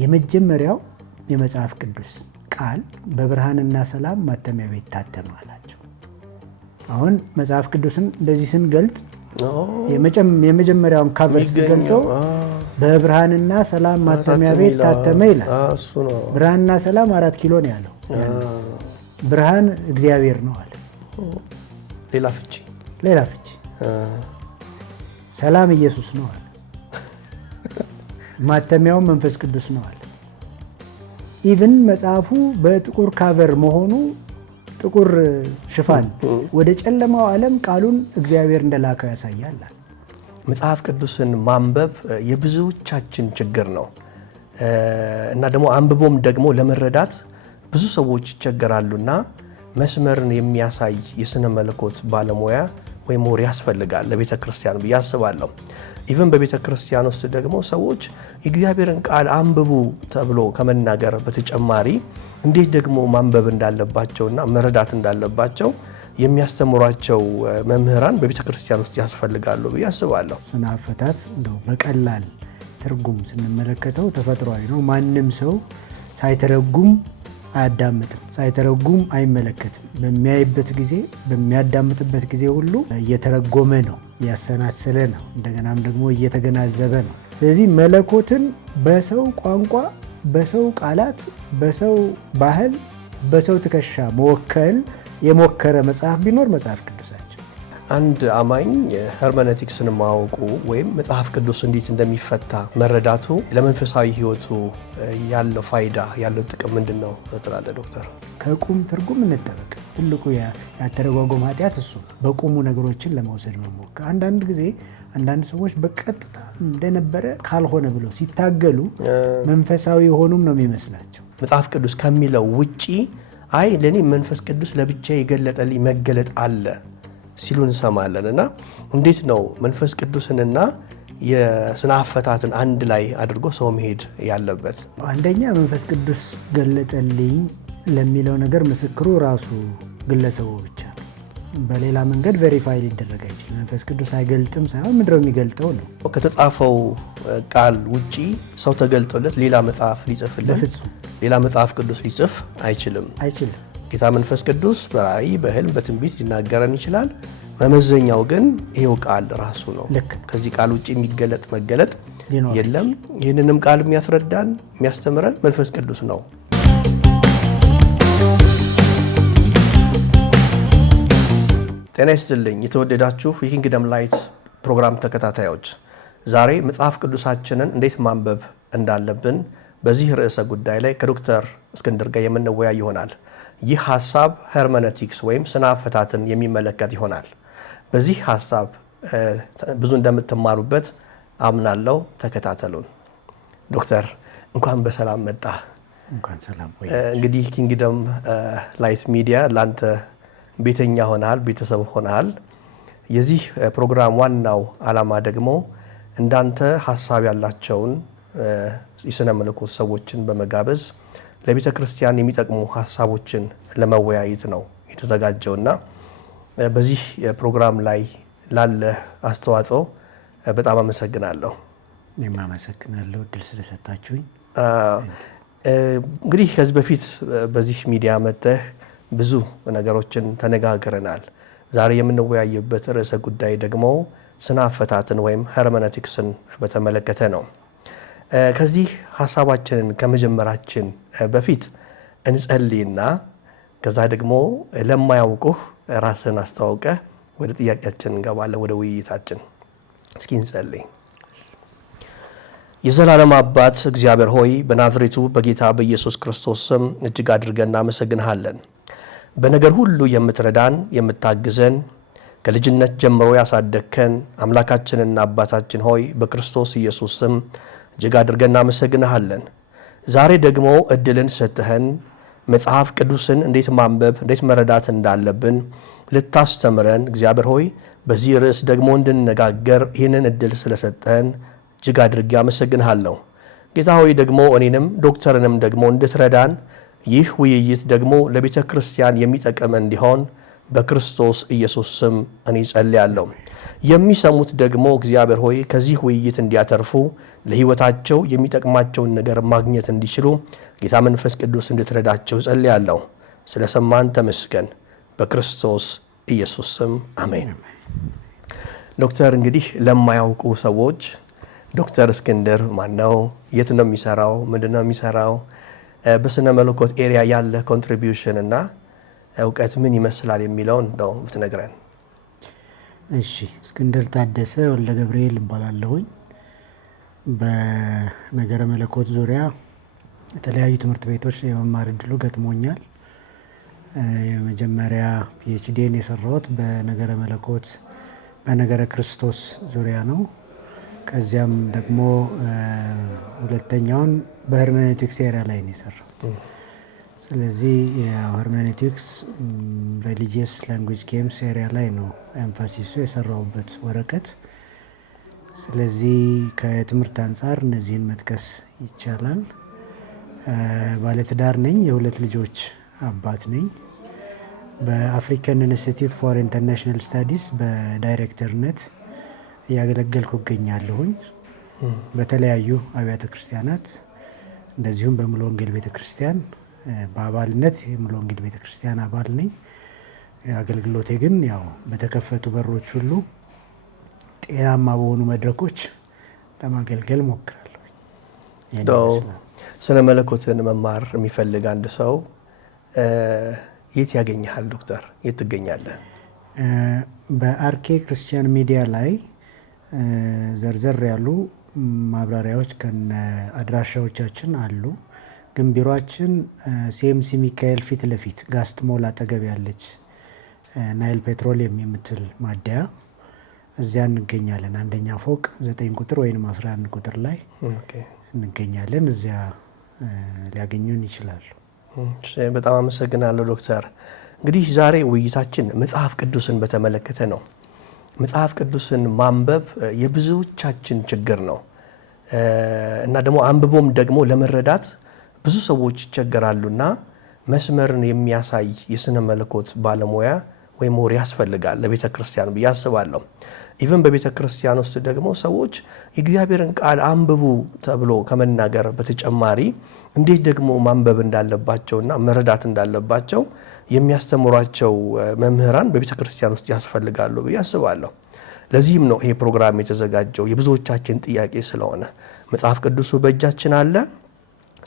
የመጀመሪያው የመጽሐፍ ቅዱስ ቃል በብርሃንና ሰላም ማተሚያ ቤት ታተመ አላቸው። አሁን መጽሐፍ ቅዱስን እንደዚህ ስንገልጽ የመጀመሪያውን ካቨር ሲገልጠው በብርሃንና ሰላም ማተሚያ ቤት ታተመ ይላል። ብርሃንና ሰላም 4 ኪሎ ነው ያለው። ብርሃን እግዚአብሔር ነው አለ። ሌላ ፍቺ ሰላም ኢየሱስ ነው አለ። ማተሚያው መንፈስ ቅዱስ ነው አለ። ኢቭን መጽሐፉ በጥቁር ካቨር መሆኑ ጥቁር ሽፋን ወደ ጨለማው ዓለም ቃሉን እግዚአብሔር እንደላከው ያሳያል። መጽሐፍ ቅዱስን ማንበብ የብዙዎቻችን ችግር ነው እና ደግሞ አንብቦም ደግሞ ለመረዳት ብዙ ሰዎች ይቸገራሉና መስመርን የሚያሳይ የሥነ መለኮት ባለሙያ ወይም ምሁር ያስፈልጋል ለቤተ ክርስቲያን ብዬ አስባለሁ። ኢቭን በቤተ ክርስቲያን ውስጥ ደግሞ ሰዎች የእግዚአብሔርን ቃል አንብቡ ተብሎ ከመናገር በተጨማሪ እንዴት ደግሞ ማንበብ እንዳለባቸውና መረዳት እንዳለባቸው የሚያስተምሯቸው መምህራን በቤተ ክርስቲያን ውስጥ ያስፈልጋሉ ብዬ አስባለሁ። ስነ አፈታት እንደው በቀላል ትርጉም ስንመለከተው ተፈጥሯዊ ነው። ማንም ሰው ሳይተረጉም አያዳምጥም፣ ሳይተረጉም አይመለከትም። በሚያይበት ጊዜ በሚያዳምጥበት ጊዜ ሁሉ እየተረጎመ ነው፣ እያሰናሰለ ነው፣ እንደገናም ደግሞ እየተገናዘበ ነው። ስለዚህ መለኮትን በሰው ቋንቋ፣ በሰው ቃላት፣ በሰው ባህል፣ በሰው ትከሻ መወከል የሞከረ መጽሐፍ ቢኖር መጽሐፍ ቅዱሳችን። አንድ አማኝ ሄርሜኔቲክስን ማወቁ ወይም መጽሐፍ ቅዱስ እንዴት እንደሚፈታ መረዳቱ ለመንፈሳዊ ሕይወቱ ያለው ፋይዳ ያለው ጥቅም ምንድን ነው ትላለህ ዶክተር? ከቁም ትርጉም እንጠበቅ። ትልቁ ያተረጓጎም ኃጢአት እሱ በቁሙ ነገሮችን ለመውሰድ መሞከር። አንዳንድ ጊዜ አንዳንድ ሰዎች በቀጥታ እንደነበረ ካልሆነ ብለው ሲታገሉ መንፈሳዊ ሆኑም ነው የሚመስላቸው። መጽሐፍ ቅዱስ ከሚለው ውጪ አይ ለኔ መንፈስ ቅዱስ ለብቻ የገለጠልኝ መገለጥ አለ ሲሉ እንሰማለን። እና እንዴት ነው መንፈስ ቅዱስንና የስነ አፈታትን አንድ ላይ አድርጎ ሰው መሄድ ያለበት? አንደኛ መንፈስ ቅዱስ ገለጠልኝ ለሚለው ነገር ምስክሩ ራሱ ግለሰቡ ብቻ ነው። በሌላ መንገድ ቬሪፋይ ሊደረግ አይችልም። መንፈስ ቅዱስ አይገልጥም ሳይሆን ምንድነው የሚገልጠው ነው። ከተጻፈው ቃል ውጪ ሰው ተገልጦለት ሌላ መጽሐፍ ሊጽፍልን በፍጹም ሌላ መጽሐፍ ቅዱስ ሊጽፍ አይችልም። ጌታ መንፈስ ቅዱስ በራእይ በህልም በትንቢት ሊናገረን ይችላል። መመዘኛው ግን ይሄው ቃል ራሱ ነው። ከዚህ ቃል ውጪ የሚገለጥ መገለጥ የለም። ይህንንም ቃል የሚያስረዳን የሚያስተምረን መንፈስ ቅዱስ ነው። ጤና ይስጥልኝ የተወደዳችሁ የኪንግደም ላይት ፕሮግራም ተከታታዮች፣ ዛሬ መጽሐፍ ቅዱሳችንን እንዴት ማንበብ እንዳለብን በዚህ ርዕሰ ጉዳይ ላይ ከዶክተር እስክንድር ጋር የምንወያይ ይሆናል። ይህ ሐሳብ ሄርሜኔቲክስ ወይም ስነ አፈታትን የሚመለከት ይሆናል። በዚህ ሐሳብ ብዙ እንደምትማሩበት አምናለሁ። ተከታተሉን። ዶክተር እንኳን በሰላም መጣ። እንኳን ሰላም ቆይ። እንግዲህ ኪንግደም ላይት ሚዲያ ላንተ ቤተኛ ሆናል፣ ቤተሰብ ሆናል። የዚህ ፕሮግራም ዋናው ዓላማ ደግሞ እንዳንተ ሐሳብ ያላቸውን የሥነ መለኮት ሰዎችን በመጋበዝ ለቤተ ክርስቲያን የሚጠቅሙ ሐሳቦችን ለመወያየት ነው የተዘጋጀውና በዚህ ፕሮግራም ላይ ላለ አስተዋጽኦ በጣም አመሰግናለሁ። እኔም አመሰግናለሁ እድል ስለሰጣችሁኝ። እንግዲህ ከዚህ በፊት በዚህ ሚዲያ መጥተህ ብዙ ነገሮችን ተነጋግረናል። ዛሬ የምንወያይበት ርዕሰ ጉዳይ ደግሞ ስነ አፈታትን ወይም ሄርሜኔቲክስን በተመለከተ ነው። ከዚህ ሐሳባችንን ከመጀመራችን በፊት እንጸልይና ከዛ ደግሞ ለማያውቁህ ራስን አስተዋውቀህ ወደ ጥያቄያችን እንገባለን፣ ወደ ውይይታችን። እስኪ እንጸልይ። የዘላለም አባት እግዚአብሔር ሆይ በናዝሬቱ በጌታ በኢየሱስ ክርስቶስ ስም እጅግ አድርገን እናመሰግንሃለን። በነገር ሁሉ የምትረዳን የምታግዘን ከልጅነት ጀምሮ ያሳደግከን አምላካችንና አባታችን ሆይ በክርስቶስ ኢየሱስ ስም እጅግ አድርገን እናመሰግንሃለን። ዛሬ ደግሞ እድልን ሰጥተህን መጽሐፍ ቅዱስን እንዴት ማንበብ እንዴት መረዳት እንዳለብን ልታስተምረን እግዚአብሔር ሆይ በዚህ ርዕስ ደግሞ እንድንነጋገር ይህንን እድል ስለሰጠህን እጅግ አድርጌ አመሰግንሃለሁ። ጌታ ሆይ ደግሞ እኔንም ዶክተርንም ደግሞ እንድትረዳን ይህ ውይይት ደግሞ ለቤተ ክርስቲያን የሚጠቅም እንዲሆን በክርስቶስ ኢየሱስ ስም እኔ ጸልያለሁ። የሚሰሙት ደግሞ እግዚአብሔር ሆይ ከዚህ ውይይት እንዲያተርፉ ለሕይወታቸው የሚጠቅማቸውን ነገር ማግኘት እንዲችሉ ጌታ መንፈስ ቅዱስ እንድትረዳቸው ጸልያለሁ። ስለሰማን ተመስገን። በክርስቶስ ኢየሱስ ስም አሜን። ዶክተር እንግዲህ ለማያውቁ ሰዎች ዶክተር እስክንድር ማን ነው? የት ነው የሚሰራው? ምንድን ነው የሚሰራው? በስነ መለኮት ኤሪያ ያለ ኮንትሪቢዩሽን እና እውቀት ምን ይመስላል የሚለውን ነው ብትነግረን። እሺ፣ እስክንድር ታደሰ ወልደ ገብርኤል እባላለሁኝ። በነገረ መለኮት ዙሪያ የተለያዩ ትምህርት ቤቶች የመማር እድሉ ገጥሞኛል። የመጀመሪያ ፒኤችዲን የሰራሁት በነገረ መለኮት በነገረ ክርስቶስ ዙሪያ ነው። ከዚያም ደግሞ ሁለተኛውን በሄርሜኔቲክስ ኤሪያ ላይ ነው የሰራሁት። ስለዚህ ሄርሜኔቲክስ ሪሊጂየስ ላንጉዌጅ ጌምስ ኤሪያ ላይ ነው ኤምፋሲሱ የሰራሁበት ወረቀት። ስለዚህ ከትምህርት አንጻር እነዚህን መጥቀስ ይቻላል። ባለትዳር ነኝ። የሁለት ልጆች አባት ነኝ። በአፍሪካን ኢንስቲትዩት ፎር ኢንተርናሽናል ስታዲስ በዳይሬክተርነት እያገለገልኩ እገኛለሁኝ። በተለያዩ አብያተ ክርስቲያናት እንደዚሁም በሙሉ ወንጌል ቤተ ክርስቲያን በአባልነት የሙሉ ወንጌል ቤተ ክርስቲያን አባል ነኝ። አገልግሎቴ ግን ያው በተከፈቱ በሮች ሁሉ ጤናማ በሆኑ መድረኮች ለማገልገል ሞክራለሁ። ስነ መለኮትን መማር የሚፈልግ አንድ ሰው የት ያገኘሃል ዶክተር? የት ትገኛለህ? በአርኬ ክርስቲያን ሚዲያ ላይ ዘርዘር ያሉ ማብራሪያዎች ከነ አድራሻዎቻችን አሉ። ግን ቢሮአችን ሲኤምሲ ሚካኤል ፊት ለፊት ጋስት ሞል አጠገብ ያለች ናይል ፔትሮሊየም የምትል ማደያ እዚያ እንገኛለን። አንደኛ ፎቅ 9 ቁጥር ወይም 11 ቁጥር ላይ እንገኛለን። እዚያ ሊያገኙን ይችላሉ። በጣም አመሰግናለሁ ዶክተር። እንግዲህ ዛሬ ውይይታችን መጽሐፍ ቅዱስን በተመለከተ ነው። መጽሐፍ ቅዱስን ማንበብ የብዙዎቻችን ችግር ነው እና ደግሞ አንብቦም ደግሞ ለመረዳት ብዙ ሰዎች ይቸገራሉና መስመርን የሚያሳይ የስነ መለኮት ባለሙያ ወይም ምሁር ያስፈልጋል ለቤተ ክርስቲያን ብዬ አስባለሁ። ኢቨን በቤተ ክርስቲያን ውስጥ ደግሞ ሰዎች የእግዚአብሔርን ቃል አንብቡ ተብሎ ከመናገር በተጨማሪ እንዴት ደግሞ ማንበብ እንዳለባቸውና መረዳት እንዳለባቸው የሚያስተምሯቸው መምህራን በቤተ ክርስቲያን ውስጥ ያስፈልጋሉ ብዬ አስባለሁ። ለዚህም ነው ይሄ ፕሮግራም የተዘጋጀው የብዙዎቻችን ጥያቄ ስለሆነ መጽሐፍ ቅዱሱ በእጃችን አለ፣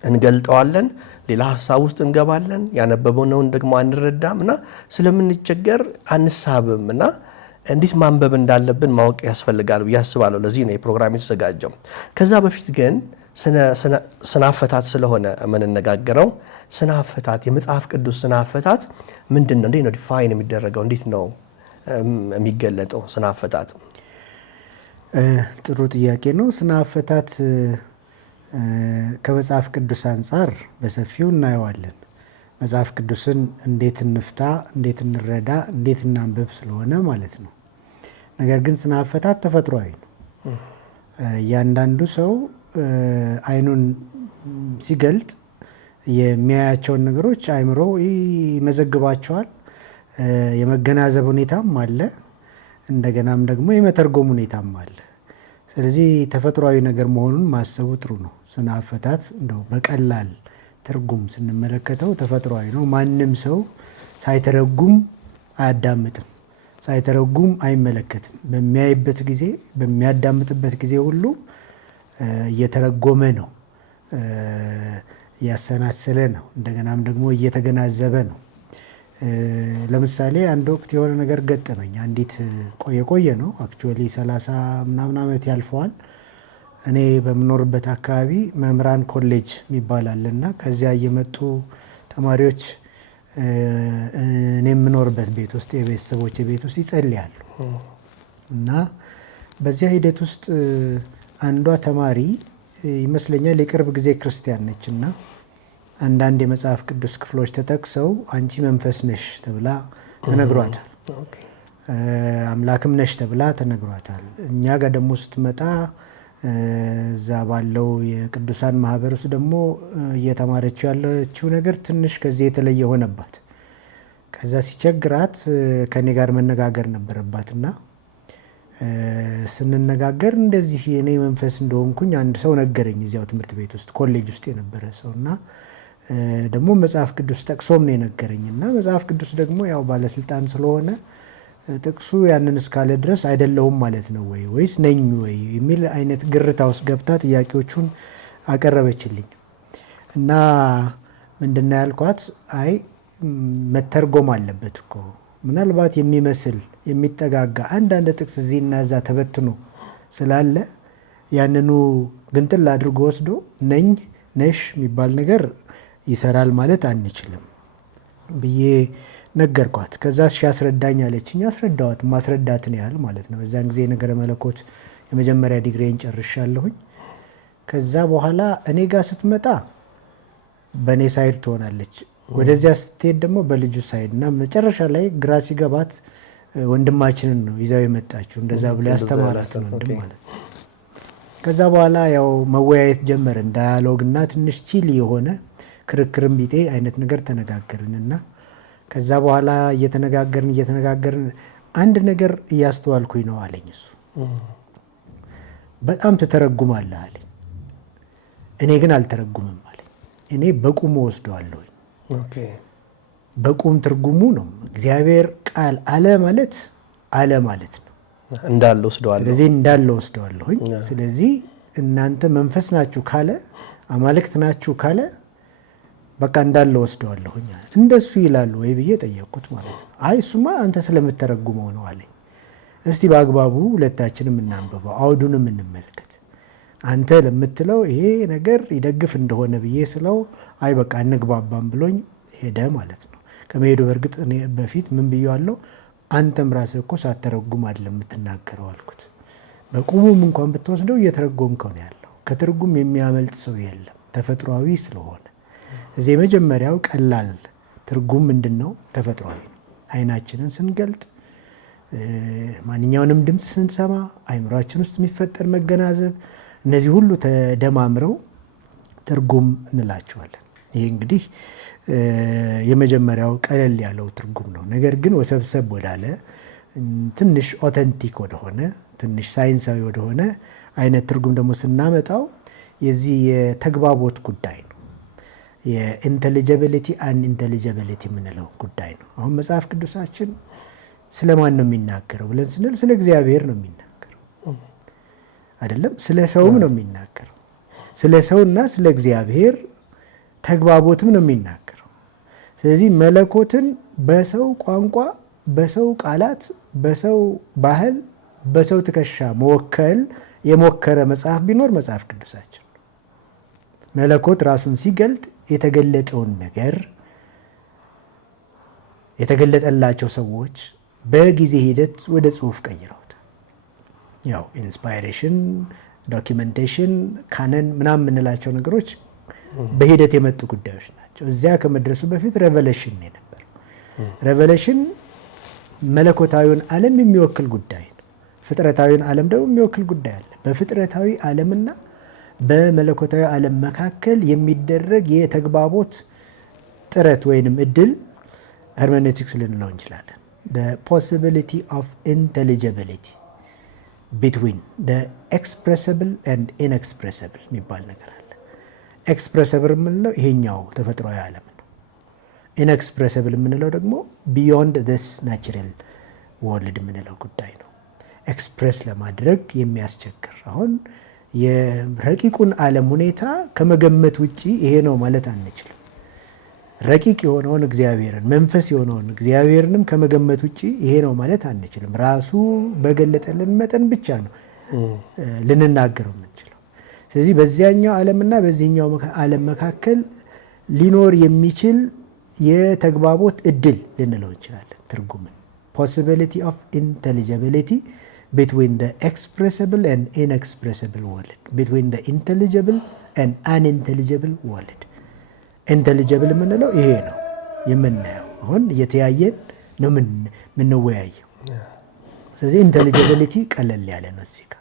እንገልጠዋለን፣ ሌላ ሀሳብ ውስጥ እንገባለን፣ ያነበብነውን ደግሞ አንረዳም እና ስለምንቸገር አንሳብም እና እንዴት ማንበብ እንዳለብን ማወቅ ያስፈልጋል ብዬ አስባለሁ። ለዚህ ነው የፕሮግራም የተዘጋጀው። ከዛ በፊት ግን ስነ አፈታት ስለሆነ የምንነጋገረው ስነ አፈታት የመጽሐፍ ቅዱስ ስነ አፈታት ምንድን ነው? እንዴት ነው ዲፋይን የሚደረገው? እንዴት ነው የሚገለጠው ስነ አፈታት? ጥሩ ጥያቄ ነው። ስነ አፈታት ከመጽሐፍ ቅዱስ አንጻር በሰፊው እናየዋለን። መጽሐፍ ቅዱስን እንዴት እንፍታ፣ እንዴት እንረዳ፣ እንዴት እናንብብ ስለሆነ ማለት ነው። ነገር ግን ስነ አፈታት ተፈጥሯዊ ነው። እያንዳንዱ ሰው አይኑን ሲገልጥ የሚያያቸውን ነገሮች አይምሮ ይመዘግባቸዋል። የመገናዘብ ሁኔታም አለ፣ እንደገናም ደግሞ የመተርጎም ሁኔታም አለ። ስለዚህ ተፈጥሯዊ ነገር መሆኑን ማሰቡ ጥሩ ነው። ስነ አፈታት እንደው በቀላል ትርጉም ስንመለከተው ተፈጥሯዊ ነው። ማንም ሰው ሳይተረጉም አያዳምጥም፣ ሳይተረጉም አይመለከትም። በሚያይበት ጊዜ፣ በሚያዳምጥበት ጊዜ ሁሉ እየተረጎመ ነው፣ እያሰናሰለ ነው፣ እንደገናም ደግሞ እየተገናዘበ ነው። ለምሳሌ አንድ ወቅት የሆነ ነገር ገጠመኝ። አንዲት የቆየ ነው አክቹዋሊ 30 ምናምን ዓመት ያልፈዋል። እኔ በምኖርበት አካባቢ መምህራን ኮሌጅ የሚባል አለና ከዚያ እየመጡ ተማሪዎች እኔ የምኖርበት ቤት ውስጥ የቤተሰቦች ቤት ውስጥ ይጸልያሉ እና በዚያ ሂደት ውስጥ አንዷ ተማሪ ይመስለኛል የቅርብ ጊዜ ክርስቲያን ነች እና አንዳንድ የመጽሐፍ ቅዱስ ክፍሎች ተጠቅሰው አንቺ መንፈስ ነሽ ተብላ ተነግሯታል። አምላክም ነሽ ተብላ ተነግሯታል። እኛ ጋር ደግሞ ስትመጣ እዛ ባለው የቅዱሳን ማህበር ውስጥ ደግሞ እየተማረችው ያለችው ነገር ትንሽ ከዚህ የተለየ ሆነባት። ከዛ ሲቸግራት ከኔ ጋር መነጋገር ነበረባትና ስንነጋገር እንደዚህ እኔ መንፈስ እንደሆንኩኝ አንድ ሰው ነገረኝ፣ እዚያው ትምህርት ቤት ውስጥ ኮሌጅ ውስጥ የነበረ ሰው እና ደግሞ መጽሐፍ ቅዱስ ጠቅሶም ነው የነገረኝ እና መጽሐፍ ቅዱስ ደግሞ ያው ባለስልጣን ስለሆነ ጥቅሱ ያንን እስካለ ድረስ አይደለሁም ማለት ነው ወይስ ነኝ ወይ የሚል አይነት ግርታ ውስጥ ገብታ ጥያቄዎቹን አቀረበችልኝ እና ምንድነው ያልኳት፣ አይ መተርጎም አለበት እኮ ምናልባት የሚመስል የሚጠጋጋ አንዳንድ ጥቅስ እዚህና እዛ ተበትኖ ስላለ ያንኑ ግንጥል አድርጎ ወስዶ ነኝ ነሽ የሚባል ነገር ይሰራል ማለት አንችልም ብዬ ነገርኳት። ከዛ ያስረዳኝ አለችኝ። አስረዳዋት፣ ማስረዳትን ያህል ማለት ነው። በዛን ጊዜ ነገረ መለኮት የመጀመሪያ ዲግሪን ጨርሻለሁኝ። ከዛ በኋላ እኔ ጋር ስትመጣ በእኔ ሳይድ ትሆናለች፣ ወደዚያ ስትሄድ ደግሞ በልጁ ሳይድ እና መጨረሻ ላይ ግራ ሲገባት ወንድማችንን ነው ይዛው የመጣችው እንደዛ ብሎ ያስተማራት ወንድም ማለት ነው። ከዛ በኋላ ያው መወያየት ጀመርን፣ ዳያሎግ እና ትንሽ ቺሊ የሆነ ክርክርም ቢጤ አይነት ነገር ተነጋገርን እና ከዛ በኋላ እየተነጋገርን አንድ ነገር እያስተዋልኩኝ ነው አለኝ እሱ። በጣም ትተረጉማለህ አለኝ። እኔ ግን አልተረጉምም አለኝ። እኔ በቁሙ ወስደዋለሁኝ። በቁም ትርጉሙ ነው እግዚአብሔር ቃል አለ ማለት ነው እንዳለ ወስደዋለሁ። ስለዚህ እንዳለ ወስደዋለሁኝ። ስለዚህ እናንተ መንፈስ ናችሁ ካለ አማልክት ናችሁ ካለ በቃ እንዳለ ወስደዋለሁኝ። እንደሱ ይላሉ ወይ ብዬ ጠየቅኩት ማለት ነው። አይ እሱማ አንተ ስለምተረጉመው ነው አለኝ። እስቲ በአግባቡ ሁለታችንም እናንብበው፣ አውዱንም እንመልከት። አንተ ለምትለው ይሄ ነገር ይደግፍ እንደሆነ ብዬ ስለው አይ በቃ እንግባባም ብሎኝ ሄደ ማለት ነው። ከመሄዱ በእርግጥ እኔ በፊት ምን ብዬዋለሁ፣ አንተም ራስህ እኮ ሳትተረጉም አይደለም የምትናገረው አልኩት። በቁሙም እንኳን ብትወስደው እየተረጎምከው ነው ያለው። ከትርጉም የሚያመልጥ ሰው የለም ተፈጥሯዊ ስለሆነ። እዚህ የመጀመሪያው ቀላል ትርጉም ምንድን ነው? ተፈጥሯዊ። አይናችንን ስንገልጥ፣ ማንኛውንም ድምፅ ስንሰማ፣ አይምሯችን ውስጥ የሚፈጠር መገናዘብ፣ እነዚህ ሁሉ ተደማምረው ትርጉም እንላቸዋለን። ይሄ እንግዲህ የመጀመሪያው ቀለል ያለው ትርጉም ነው። ነገር ግን ወሰብሰብ ወዳለ ትንሽ ኦተንቲክ ወደሆነ ትንሽ ሳይንሳዊ ወደሆነ አይነት ትርጉም ደግሞ ስናመጣው የዚህ የተግባቦት ጉዳይ ነው። የኢንቴሊጀቢሊቲ አንኢንቴሊጀቢሊቲ የምንለው ጉዳይ ነው። አሁን መጽሐፍ ቅዱሳችን ስለማን ነው የሚናገረው ብለን ስንል ስለ እግዚአብሔር ነው የሚናገረው አይደለም። ስለ ሰውም ነው የሚናገረው። ስለ ሰውና ስለ እግዚአብሔር ተግባቦትም ነው የሚናገረው። ስለዚህ መለኮትን በሰው ቋንቋ፣ በሰው ቃላት፣ በሰው ባህል፣ በሰው ትከሻ መወከል የሞከረ መጽሐፍ ቢኖር መጽሐፍ ቅዱሳችን። መለኮት ራሱን ሲገልጥ የተገለጠውን ነገር የተገለጠላቸው ሰዎች በጊዜ ሂደት ወደ ጽሁፍ ቀይረውታል። ያው ኢንስፓይሬሽን፣ ዶኪመንቴሽን፣ ካነን ምናምን የምንላቸው ነገሮች በሂደት የመጡ ጉዳዮች ናቸው። እዚያ ከመድረሱ በፊት ሬቨሌሽን ነው የነበረው። ሬቨሌሽን መለኮታዊውን ዓለም የሚወክል ጉዳይ ነው። ፍጥረታዊውን ዓለም ደግሞ የሚወክል ጉዳይ አለ። በፍጥረታዊ ዓለምና በመለኮታዊ ዓለም መካከል የሚደረግ የተግባቦት ጥረት ወይንም እድል ሄርሜኔቲክስ ልንለው እንችላለን። the possibility of intelligibility between the expressible and inexpressible የሚባል ነገር አለ። ኤክስፕሬሰብል የምንለው ይሄኛው ተፈጥሯዊ ዓለም ነው። ኢንኤክስፕሬሰብል የምንለው ደግሞ ቢዮንድ this natural world የምንለው ጉዳይ ነው። ኤክስፕሬስ ለማድረግ የሚያስቸግር አሁን የረቂቁን ዓለም ሁኔታ ከመገመት ውጪ ይሄ ነው ማለት አንችልም። ረቂቅ የሆነውን እግዚአብሔርን መንፈስ የሆነውን እግዚአብሔርንም ከመገመት ውጪ ይሄ ነው ማለት አንችልም። ራሱ በገለጠልን መጠን ብቻ ነው ልንናገረው የምንችለው። ስለዚህ በዚያኛው ዓለምና በዚህኛው ዓለም መካከል ሊኖር የሚችል የተግባቦት እድል ልንለው እንችላለን። ትርጉምን possibility of intelligibility between the expressible and inexpressible world, between the intelligible and unintelligible world. ኢንቴሊጀብል የምንለው ይሄ ነው የምናየው። አሁን እየተያየን ነው የምንወያየው። ስለዚህ ኢንቴሊጀቢሊቲ ቀለል ያለ ነው። እዚህ ጋር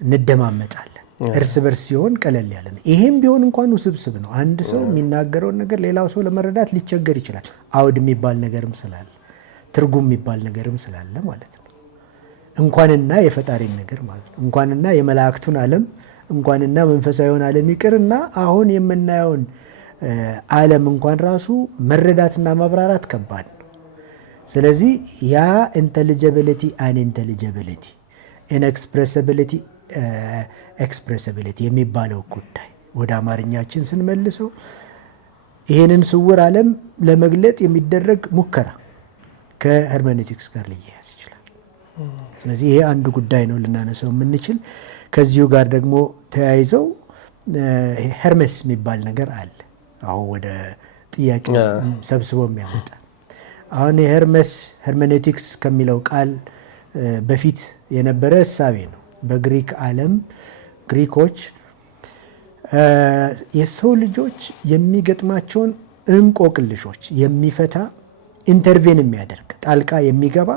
እንደማመጣለን። እርስ በርስ ሲሆን ቀለል ያለ ነው። ይሄም ቢሆን እንኳን ውስብስብ ነው። አንድ ሰው የሚናገረውን ነገር ሌላው ሰው ለመረዳት ሊቸገር ይችላል። አውድ የሚባል ነገርም ስላለ፣ ትርጉም የሚባል ነገርም ስላለ ማለት ነው። እንኳንና የፈጣሪን ነገር ማለት ነው። እንኳንና የመላእክቱን ዓለም እንኳንና መንፈሳዊውን ዓለም ይቅርና አሁን የምናየውን ዓለም እንኳን ራሱ መረዳትና ማብራራት ከባድ ነው። ስለዚህ ያ ኢንተሊጀቢሊቲ አንኢንተሊጀቢሊቲ ኢንኤክስፕሬሲቢሊቲ ኤክስፕሬሲቢሊቲ የሚባለው ጉዳይ ወደ አማርኛችን ስንመልሰው ይህንን ስውር ዓለም ለመግለጥ የሚደረግ ሙከራ ከሄርሜኔቲክስ ጋር ሊያያዝ ይችላል። ስለዚህ ይሄ አንዱ ጉዳይ ነው ልናነሳው የምንችል። ከዚሁ ጋር ደግሞ ተያይዘው ሄርሜስ የሚባል ነገር አለ። አሁን ወደ ጥያቄ ሰብስቦ የሚያመጣ አሁን የሄርሜስ ሄርሜኔቲክስ ከሚለው ቃል በፊት የነበረ እሳቤ ነው። በግሪክ ዓለም ግሪኮች የሰው ልጆች የሚገጥማቸውን እንቆቅልሾች የሚፈታ ኢንተርቬን የሚያደርግ ጣልቃ የሚገባ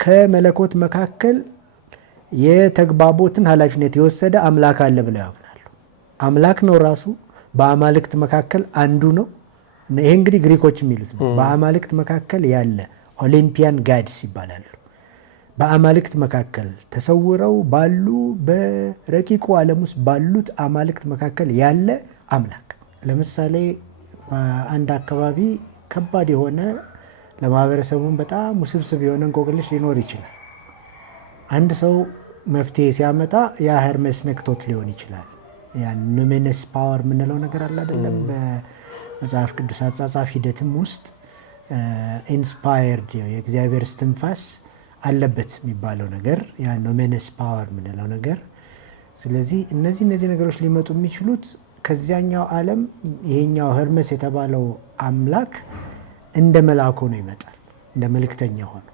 ከመለኮት መካከል የተግባቦትን ኃላፊነት የወሰደ አምላክ አለ ብለው ያምናሉ። አምላክ ነው ራሱ በአማልክት መካከል አንዱ ነው። ይሄ እንግዲህ ግሪኮች የሚሉት ነው። በአማልክት መካከል ያለ ኦሊምፒያን ጋድስ ይባላሉ። በአማልክት መካከል ተሰውረው ባሉ በረቂቁ ዓለም ውስጥ ባሉት አማልክት መካከል ያለ አምላክ። ለምሳሌ በአንድ አካባቢ ከባድ የሆነ ለማህበረሰቡም በጣም ውስብስብ የሆነ እንቆቅልሽ ሊኖር ይችላል። አንድ ሰው መፍትሄ ሲያመጣ ያ ሄርሜስ ነክቶት ሊሆን ይችላል። ያ ኑሜነስ ፓወር የምንለው ነገር አለ አይደለም? በመጽሐፍ ቅዱስ አጻጻፍ ሂደትም ውስጥ ኢንስፓየርድ የእግዚአብሔር እስትንፋስ አለበት የሚባለው ነገር ያ ኑሜነስ ፓወር የምንለው ነገር። ስለዚህ እነዚህ ነገሮች ሊመጡ የሚችሉት ከዚያኛው ዓለም ይሄኛው ሄርሜስ የተባለው አምላክ እንደ መልአክ ሆኖ ይመጣል። እንደ መልእክተኛ ሆኖ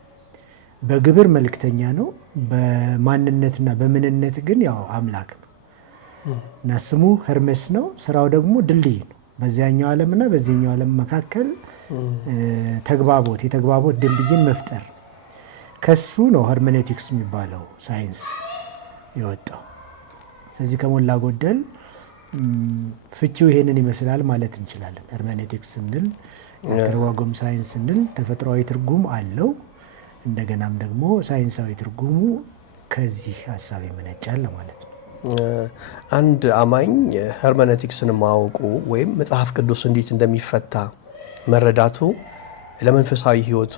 በግብር መልእክተኛ ነው። በማንነትና በምንነት ግን ያው አምላክ ነው እና ስሙ ሄርሜስ ነው። ስራው ደግሞ ድልድይ ነው። በዚያኛው ዓለምና በዚህኛው ዓለም መካከል የተግባቦት ድልድይን መፍጠር። ከሱ ነው ሄርሜኔቲክስ የሚባለው ሳይንስ የወጣው። ስለዚህ ከሞላ ጎደል ፍቺው ይሄንን ይመስላል ማለት እንችላለን። ሄርሜኔቲክስ ስንል የተረጓጎም ሳይንስ ስንል ተፈጥሯዊ ትርጉም አለው። እንደገናም ደግሞ ሳይንሳዊ ትርጉሙ ከዚህ ሀሳብ ይመነጫል ማለት ነው። አንድ አማኝ ሄርሜኔቲክስን ማወቁ ወይም መጽሐፍ ቅዱስ እንዴት እንደሚፈታ መረዳቱ ለመንፈሳዊ ሕይወቱ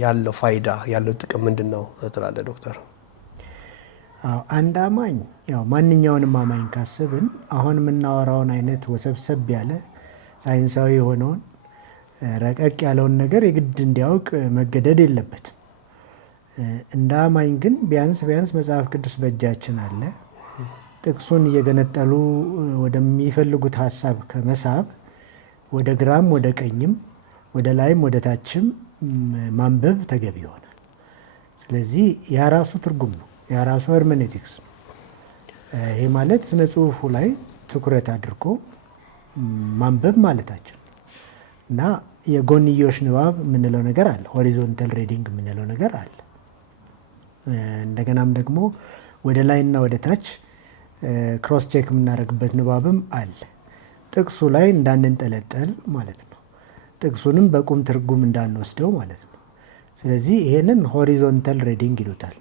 ያለው ፋይዳ ያለው ጥቅም ምንድን ነው ትላለህ ዶክተር? አንድ አማኝ ያው ማንኛውንም አማኝ ካስብን አሁን የምናወራውን አይነት ወሰብሰብ ያለ ሳይንሳዊ የሆነውን ረቀቅ ያለውን ነገር የግድ እንዲያውቅ መገደድ የለበትም። እንደ አማኝ ግን ቢያንስ መጽሐፍ ቅዱስ በእጃችን አለ። ጥቅሱን እየገነጠሉ ወደሚፈልጉት ሀሳብ ከመሳብ ወደ ግራም ወደ ቀኝም ወደ ላይም ወደ ታችም ማንበብ ተገቢ ይሆናል። ስለዚህ ያራሱ ትርጉም ነው፣ ያራሱ ሄርሜኔቲክስ ነው። ይሄ ማለት ስነ ጽሁፉ ላይ ትኩረት አድርጎ ማንበብ ማለታችን እና የጎንዮሽ ንባብ የምንለው ነገር አለ። ሆሪዞንታል ሪዲንግ የምንለው ነገር አለ። እንደገናም ደግሞ ወደ ላይና ወደ ታች ክሮስ ቼክ የምናደርግበት ንባብም አለ። ጥቅሱ ላይ እንዳንንጠለጠል ማለት ነው። ጥቅሱንም በቁም ትርጉም እንዳንወስደው ማለት ነው። ስለዚህ ይሄንን ሆሪዞንታል ሪዲንግ ይሉታል፣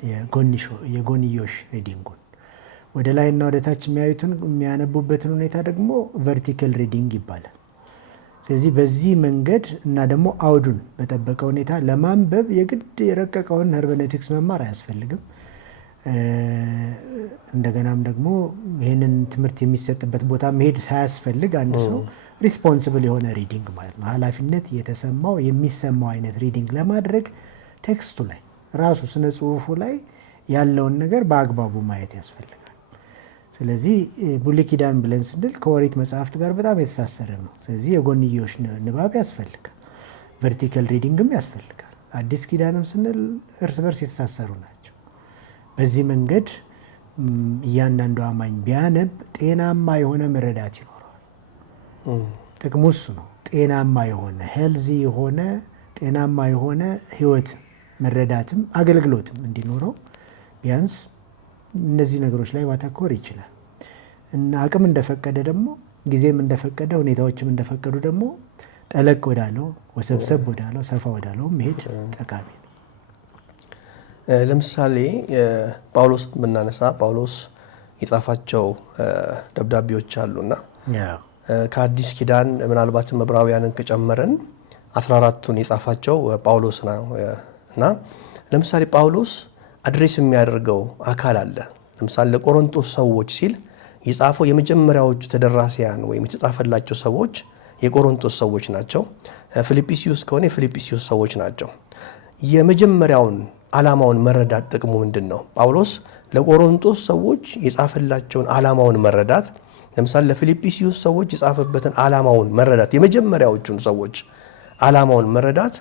የጎንዮሽ ሪዲንጉን። ወደ ላይና ወደ ታች የሚያነቡበትን ሁኔታ ደግሞ ቨርቲካል ሪዲንግ ይባላል። ስለዚህ በዚህ መንገድ እና ደግሞ አውዱን በጠበቀ ሁኔታ ለማንበብ የግድ የረቀቀውን ሄርሜኔቲክስ መማር አያስፈልግም። እንደገናም ደግሞ ይህንን ትምህርት የሚሰጥበት ቦታ መሄድ ሳያስፈልግ አንድ ሰው ሪስፖንስብል የሆነ ሪዲንግ ማለት ነው፣ ኃላፊነት የተሰማው የሚሰማው አይነት ሪዲንግ ለማድረግ ቴክስቱ ላይ ራሱ ስነ ጽሁፉ ላይ ያለውን ነገር በአግባቡ ማየት ያስፈልጋል። ስለዚህ ብሉይ ኪዳን ብለን ስንል ከኦሪት መጽሐፍት ጋር በጣም የተሳሰረ ነው። ስለዚህ የጎንዮሽ ንባብ ያስፈልጋል፣ ቨርቲካል ሪዲንግም ያስፈልጋል። አዲስ ኪዳንም ስንል እርስ በርስ የተሳሰሩ ናቸው። በዚህ መንገድ እያንዳንዱ አማኝ ቢያነብ ጤናማ የሆነ መረዳት ይኖረዋል። ጥቅሙ እሱ ነው። ጤናማ የሆነ ሄልዚ የሆነ ጤናማ የሆነ ህይወት መረዳትም አገልግሎትም እንዲኖረው ቢያንስ እነዚህ ነገሮች ላይ ማተኮር ይችላል እና አቅም እንደፈቀደ ደግሞ ጊዜም እንደፈቀደ ሁኔታዎችም እንደፈቀዱ ደግሞ ጠለቅ ወዳለው ወሰብሰብ ወዳለው ሰፋ ወዳለው መሄድ ጠቃሚ ነው። ለምሳሌ ጳውሎስ ብናነሳ ጳውሎስ የጻፋቸው ደብዳቤዎች አሉና ከአዲስ ኪዳን ምናልባትም ዕብራውያንን ከጨመረን 14ቱን የጻፋቸው ጳውሎስ ነው እና ለምሳሌ ጳውሎስ አድሬስ የሚያደርገው አካል አለ። ለምሳሌ ለቆሮንቶስ ሰዎች ሲል የጻፈው የመጀመሪያዎቹ ተደራሲያን ወይም የተጻፈላቸው ሰዎች የቆሮንቶስ ሰዎች ናቸው። ፊልጵስዩስ ከሆነ የፊልጵስዩስ ሰዎች ናቸው። የመጀመሪያውን ዓላማውን መረዳት ጥቅሙ ምንድን ነው? ጳውሎስ ለቆሮንቶስ ሰዎች የጻፈላቸውን ዓላማውን መረዳት፣ ለምሳሌ ለፊልጵስዩስ ሰዎች የጻፈበትን ዓላማውን መረዳት፣ የመጀመሪያዎቹን ሰዎች ዓላማውን መረዳት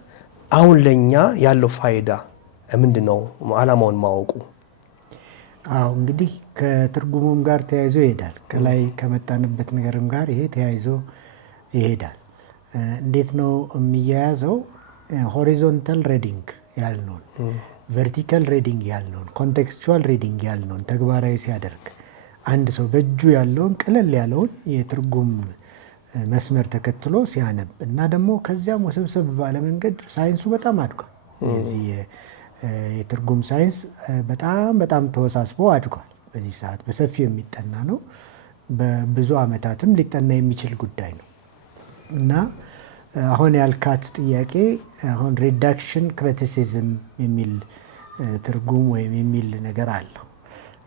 አሁን ለኛ ያለው ፋይዳ ምንድነው? ዓላማውን ማወቁ። እንግዲህ ከትርጉሙም ጋር ተያይዞ ይሄዳል። ከላይ ከመጣንበት ነገርም ጋር ይሄ ተያይዞ ይሄዳል። እንዴት ነው የሚያያዘው? ሆሪዞንታል ሪዲንግ ያልነውን፣ ቨርቲካል ሪዲንግ ያልነውን፣ ኮንቴክስቹዋል ሪዲንግ ያልነውን ተግባራዊ ሲያደርግ አንድ ሰው በእጁ ያለውን ቀለል ያለውን የትርጉም መስመር ተከትሎ ሲያነብ እና ደግሞ ከዚያም ውስብስብ ባለ መንገድ ሳይንሱ በጣም አድጓል። የዚህ የትርጉም ሳይንስ በጣም ተወሳስቦ አድጓል። በዚህ ሰዓት በሰፊው የሚጠና ነው። በብዙ ዓመታትም ሊጠና የሚችል ጉዳይ ነው እና አሁን ያልካት ጥያቄ አሁን ሪዳክሽን ክሪቲሲዝም የሚል ትርጉም ወይም የሚል ነገር አለው።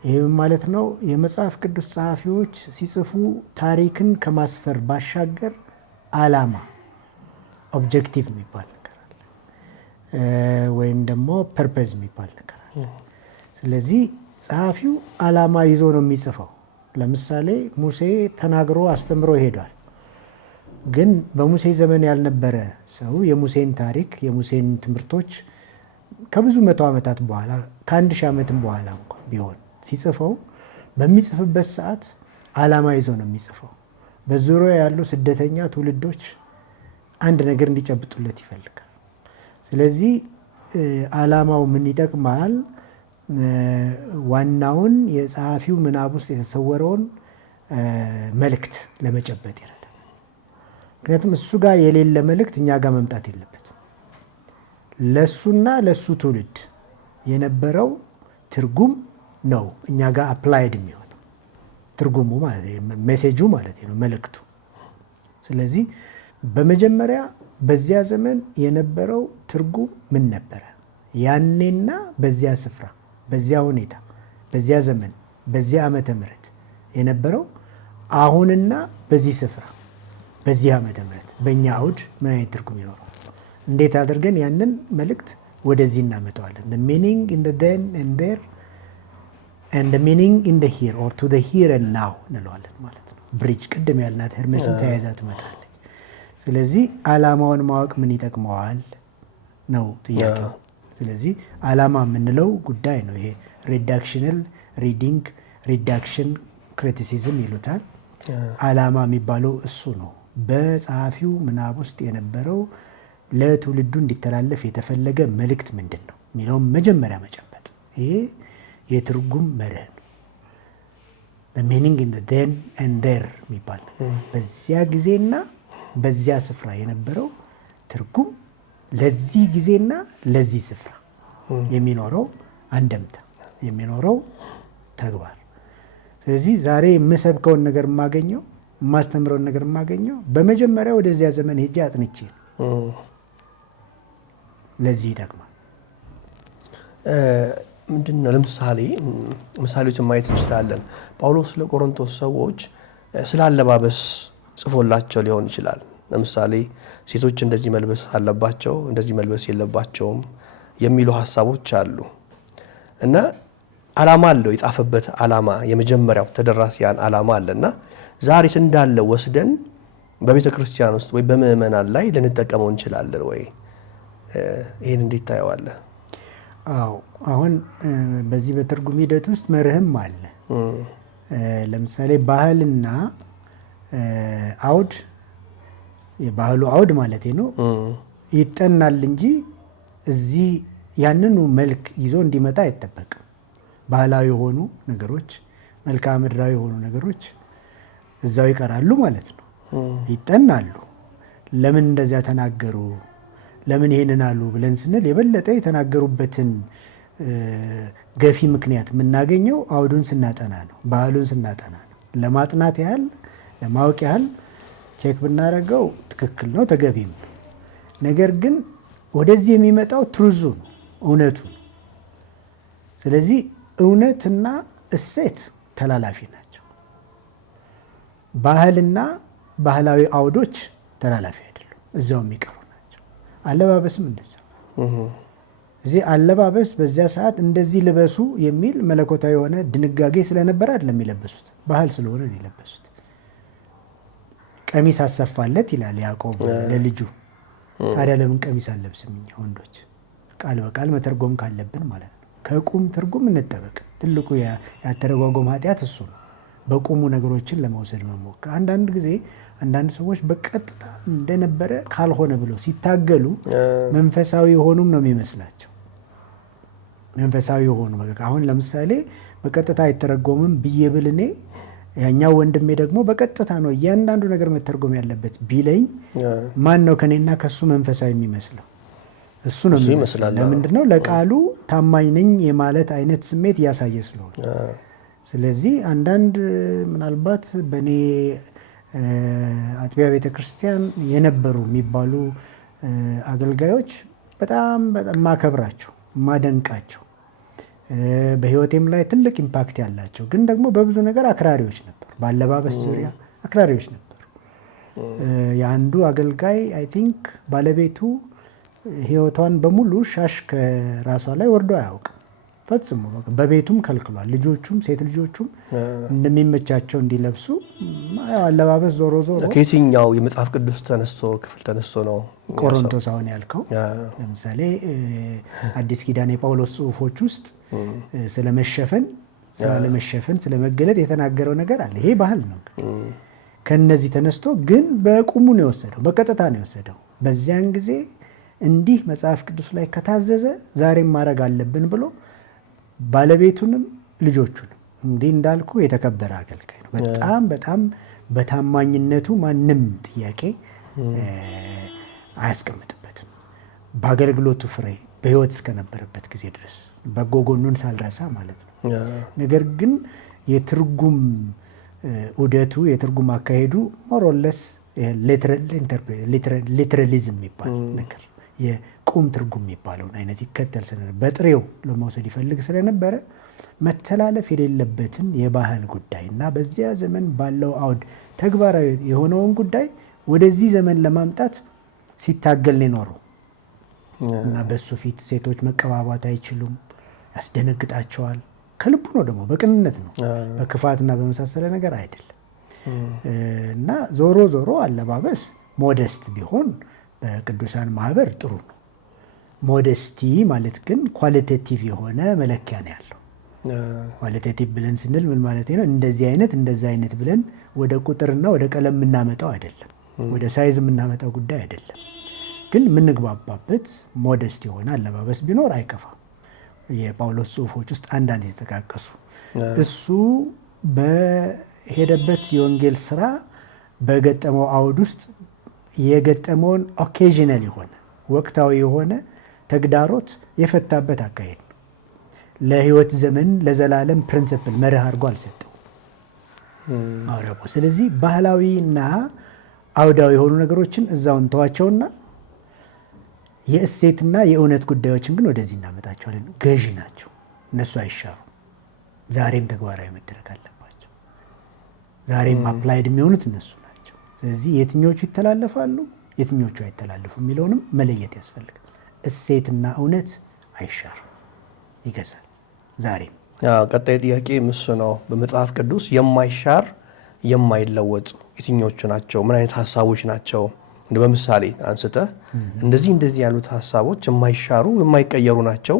ይህም ማለት ነው የመጽሐፍ ቅዱስ ጸሐፊዎች ሲጽፉ ታሪክን ከማስፈር ባሻገር ዓላማ ኦብጀክቲቭ የሚባል ነገር አለ፣ ወይም ደግሞ ፐርፐዝ የሚባል ነገር አለ። ስለዚህ ጸሐፊው ዓላማ ይዞ ነው የሚጽፈው። ለምሳሌ ሙሴ ተናግሮ አስተምሮ ይሄዷል። ግን በሙሴ ዘመን ያልነበረ ሰው የሙሴን ታሪክ የሙሴን ትምህርቶች ከብዙ መቶ ዓመታት በኋላ ከ1000 ዓመትም በኋላ እንኳን ቢሆን ሲጽፈው በሚጽፍበት ሰዓት ዓላማ ይዞ ነው የሚጽፈው። በዙሪያ ያሉ ስደተኛ ትውልዶች አንድ ነገር እንዲጨብጡለት ይፈልጋል። ስለዚህ ዓላማው ምን ይጠቅማል? ዋናውን የጸሐፊው ምናብ ውስጥ የተሰወረውን መልእክት ለመጨበጥ ይረዳል። ምክንያቱም እሱ ጋር የሌለ መልእክት እኛ ጋር መምጣት የለበትም። ለሱና ለሱ ትውልድ የነበረው ትርጉም ነው እኛ ጋር አፕላይድ የሚሆነው ትርጉሙ ማለት ሜሴጁ ማለት ነው፣ መልእክቱ። ስለዚህ በመጀመሪያ በዚያ ዘመን የነበረው ትርጉም ምን ነበረ? ያኔና በዚያ ስፍራ፣ በዚያ ሁኔታ፣ በዚያ ዘመን፣ በዚያ ዓመተ ምህረት የነበረው አሁንና በዚህ ስፍራ፣ በዚህ ዓመተ ምህረት በእኛ አውድ ምን አይነት ትርጉም ይኖረው? እንዴት አድርገን ያንን መልእክት ወደዚህ እናመጣዋለን? the meaning in the then and there and the meaning in the here or to the here and now እንለዋለን ማለት ነው። ብሪጅ ቅድም ያልናት ሄርሜስን ተያይዛ ትመጣለች። ስለዚህ ዓላማውን ማወቅ ምን ይጠቅመዋል ነው ጥያቄው። ስለዚህ ዓላማ የምንለው ጉዳይ ነው። ይሄ ሪዳክሽናል ሪዲንግ፣ ሪዳክሽን ክሪቲሲዝም ይሉታል። ዓላማ የሚባለው እሱ ነው። በጸሐፊው ምናብ ውስጥ የነበረው ለትውልዱ እንዲተላለፍ የተፈለገ መልእክት ምንድን ነው የሚለውን መጀመሪያ መጨበጥ። ይሄ የትርጉም መርህ ነው። ሚኒንግ ኢን ዜን ኤንድ ዜር የሚባል በዚያ ጊዜና በዚያ ስፍራ የነበረው ትርጉም ለዚህ ጊዜና ለዚህ ስፍራ የሚኖረው አንደምታ፣ የሚኖረው ተግባር። ስለዚህ ዛሬ የምሰብከውን ነገር የማገኘው የማስተምረውን ነገር የማገኘው በመጀመሪያ ወደዚያ ዘመን ሄጄ አጥንቼ ለዚህ ይጠቅማል። ምንድን ነው ለምሳሌ ምሳሌዎችን ማየት እንችላለን። ጳውሎስ ለቆሮንቶስ ሰዎች ስለ አለባበስ ጽፎላቸው ሊሆን ይችላል። ለምሳሌ ሴቶች እንደዚህ መልበስ አለባቸው፣ እንደዚህ መልበስ የለባቸውም የሚሉ ሀሳቦች አሉ እና ዓላማ አለው። የጻፈበት ዓላማ የመጀመሪያው ተደራሲያን ዓላማ አለና ዛሬስ እንዳለ ወስደን በቤተ ክርስቲያን ውስጥ ወይ በምእመናን ላይ ልንጠቀመው እንችላለን ወይ? ይህን እንዴት ታየዋለህ? አዎ፣ አሁን በዚህ በትርጉም ሂደት ውስጥ መርህም አለ። ለምሳሌ ባህልና አውድ፣ የባህሉ አውድ ማለት ነው ይጠናል እንጂ እዚህ ያንኑ መልክ ይዞ እንዲመጣ አይጠበቅም። ባህላዊ የሆኑ ነገሮች፣ መልክዓ ምድራዊ የሆኑ ነገሮች እዛው ይቀራሉ ማለት ነው። ይጠናሉ። ለምን እንደዚያ ተናገሩ፣ ለምን ይሄንን አሉ ብለን ስንል የበለጠ የተናገሩበትን ገፊ ምክንያት የምናገኘው አውዱን ስናጠና ነው፣ ባህሉን ስናጠና ነው። ለማጥናት ያህል ለማወቅ ያህል ቼክ ብናደርገው ትክክል ነው፣ ተገቢም ነው። ነገር ግን ወደዚህ የሚመጣው ትሩዙ ነው፣ እውነቱ ነው። ስለዚህ እውነትና እሴት ተላላፊ ናቸው። ባህልና ባህላዊ አውዶች ተላላፊ አይደሉም፣ እዛው የሚቀሩ ናቸው። አለባበስም እንደዛ። እዚህ አለባበስ በዚያ ሰዓት እንደዚህ ልበሱ የሚል መለኮታዊ የሆነ ድንጋጌ ስለነበረ አይደለም የለበሱት፣ ባህል ስለሆነ ነው የለበሱት። ቀሚስ አሰፋለት ይላል ያዕቆብ ለልጁ። ታዲያ ለምን ቀሚስ አለብስም እኛ ወንዶች? ቃል በቃል መተርጎም ካለብን ማለት ነው። ከቁም ትርጉም እንጠበቅ። ትልቁ ያተረጓጎም ኃጢአት እሱ ነው፣ በቁሙ ነገሮችን ለመውሰድ መሞከር። አንዳንድ ጊዜ አንዳንድ ሰዎች በቀጥታ እንደነበረ ካልሆነ ብለው ሲታገሉ መንፈሳዊ የሆኑም ነው የሚመስላቸው። መንፈሳዊ የሆኑ አሁን ለምሳሌ በቀጥታ አይተረጎምም ብዬ ብል እኔ ያኛው ወንድሜ ደግሞ በቀጥታ ነው እያንዳንዱ ነገር መተርጎም ያለበት ቢለኝ ማን ነው ከኔና ከሱ መንፈሳዊ የሚመስለው? እሱ ነው የሚመስለው። ለምንድን ነው? ለቃሉ ታማኝ ነኝ የማለት አይነት ስሜት እያሳየ ስለሆነ። ስለዚህ አንዳንድ ምናልባት በእኔ አጥቢያ ቤተክርስቲያን የነበሩ የሚባሉ አገልጋዮች በጣም ማከብራቸው፣ ማደንቃቸው፣ በህይወቴም ላይ ትልቅ ኢምፓክት ያላቸው ግን ደግሞ በብዙ ነገር አክራሪዎች ነበሩ። በአለባበስ ዙሪያ አክራሪዎች ነበሩ። የአንዱ አገልጋይ አይ ቲንክ ባለቤቱ ህይወቷን በሙሉ ሻሽ ከራሷ ላይ ወርዶ አያውቅም ፈጽሞ። በቤቱም ከልክሏል። ልጆቹም ሴት ልጆቹም እንደሚመቻቸው እንዲለብሱ አለባበስ ዞሮ ዞሮ ከየትኛው የመጽሐፍ ቅዱስ ክፍል ተነስቶ ነው ቆሮንቶስ አሁን ያልከው? ለምሳሌ አዲስ ኪዳን የጳውሎስ ጽሑፎች ውስጥ ስለመሸፈን፣ ስለመሸፈን፣ ስለመገለጥ የተናገረው ነገር አለ። ይሄ ባህል ነው። ከነዚህ ተነስቶ ግን በቁሙ ነው የወሰደው፣ በቀጥታ ነው የወሰደው። በዚያን ጊዜ እንዲህ መጽሐፍ ቅዱስ ላይ ከታዘዘ ዛሬም ማድረግ አለብን ብሎ ባለቤቱንም ልጆቹንም እንዲህ እንዳልኩ የተከበረ አገልጋይ ነው። በጣም በጣም በታማኝነቱ ማንም ጥያቄ አያስቀምጥበትም። በአገልግሎቱ ፍሬ በህይወት እስከነበረበት ጊዜ ድረስ በጎ ጎኑን ሳልረሳ ማለት ነው። ነገር ግን የትርጉም ዑደቱ የትርጉም አካሄዱ ሞሮለስ ሊትራሊዝም የሚባል ነገር የቁም ትርጉም የሚባለውን አይነት ይከተል ስለነበረ በጥሬው ለመውሰድ ይፈልግ ስለነበረ መተላለፍ የሌለበትን የባህል ጉዳይ እና በዚያ ዘመን ባለው አውድ ተግባራዊ የሆነውን ጉዳይ ወደዚህ ዘመን ለማምጣት ሲታገል ነው የኖረው እና በሱ ፊት ሴቶች መቀባባት አይችሉም፣ ያስደነግጣቸዋል። ከልቡ ነው ደግሞ በቅንነት ነው፣ በክፋትና በመሳሰለ ነገር አይደለም። እና ዞሮ ዞሮ አለባበስ ሞደስት ቢሆን በቅዱሳን ማህበር ጥሩ ነው። ሞደስቲ ማለት ግን ኳሊቴቲቭ የሆነ መለኪያ ነው ያለው። ኳሊቴቲቭ ብለን ስንል ምን ማለት ነው? እንደዚህ አይነት እንደዚህ አይነት ብለን ወደ ቁጥርና ወደ ቀለም የምናመጣው አይደለም፣ ወደ ሳይዝ የምናመጣው ጉዳይ አይደለም። ግን የምንግባባበት ሞደስት የሆነ አለባበስ ቢኖር አይከፋም። የጳውሎስ ጽሑፎች ውስጥ አንዳንድ የተጠቃቀሱ እሱ በሄደበት የወንጌል ስራ በገጠመው አውድ ውስጥ የገጠመውን ኦኬዥናል የሆነ ወቅታዊ የሆነ ተግዳሮት የፈታበት አካሄድ ነው። ለህይወት ዘመን ለዘላለም ፕሪንሲፕል መርህ አድርጎ አልሰጠው አውራቦ። ስለዚህ ባህላዊና አውዳዊ የሆኑ ነገሮችን እዛው እንተዋቸውና የእሴትና የእውነት ጉዳዮችን ግን ወደዚህ እናመጣቸዋለን። ገዢ ናቸው፣ እነሱ አይሻሩ። ዛሬም ተግባራዊ መደረግ አለባቸው። ዛሬም አፕላይድ የሚሆኑት እነሱ ናቸው። ስለዚህ የትኞቹ ይተላለፋሉ፣ የትኞቹ አይተላለፉ የሚለውንም መለየት ያስፈልጋል። እሴትና እውነት አይሻር፣ ይገዛል ዛሬም። ቀጣይ ጥያቄ ምስ ነው። በመጽሐፍ ቅዱስ የማይሻር የማይለወጥ የትኞቹ ናቸው? ምን አይነት ሀሳቦች ናቸው? እንደ በምሳሌ አንስተህ እንደዚህ ያሉት ሀሳቦች የማይሻሩ የማይቀየሩ ናቸው።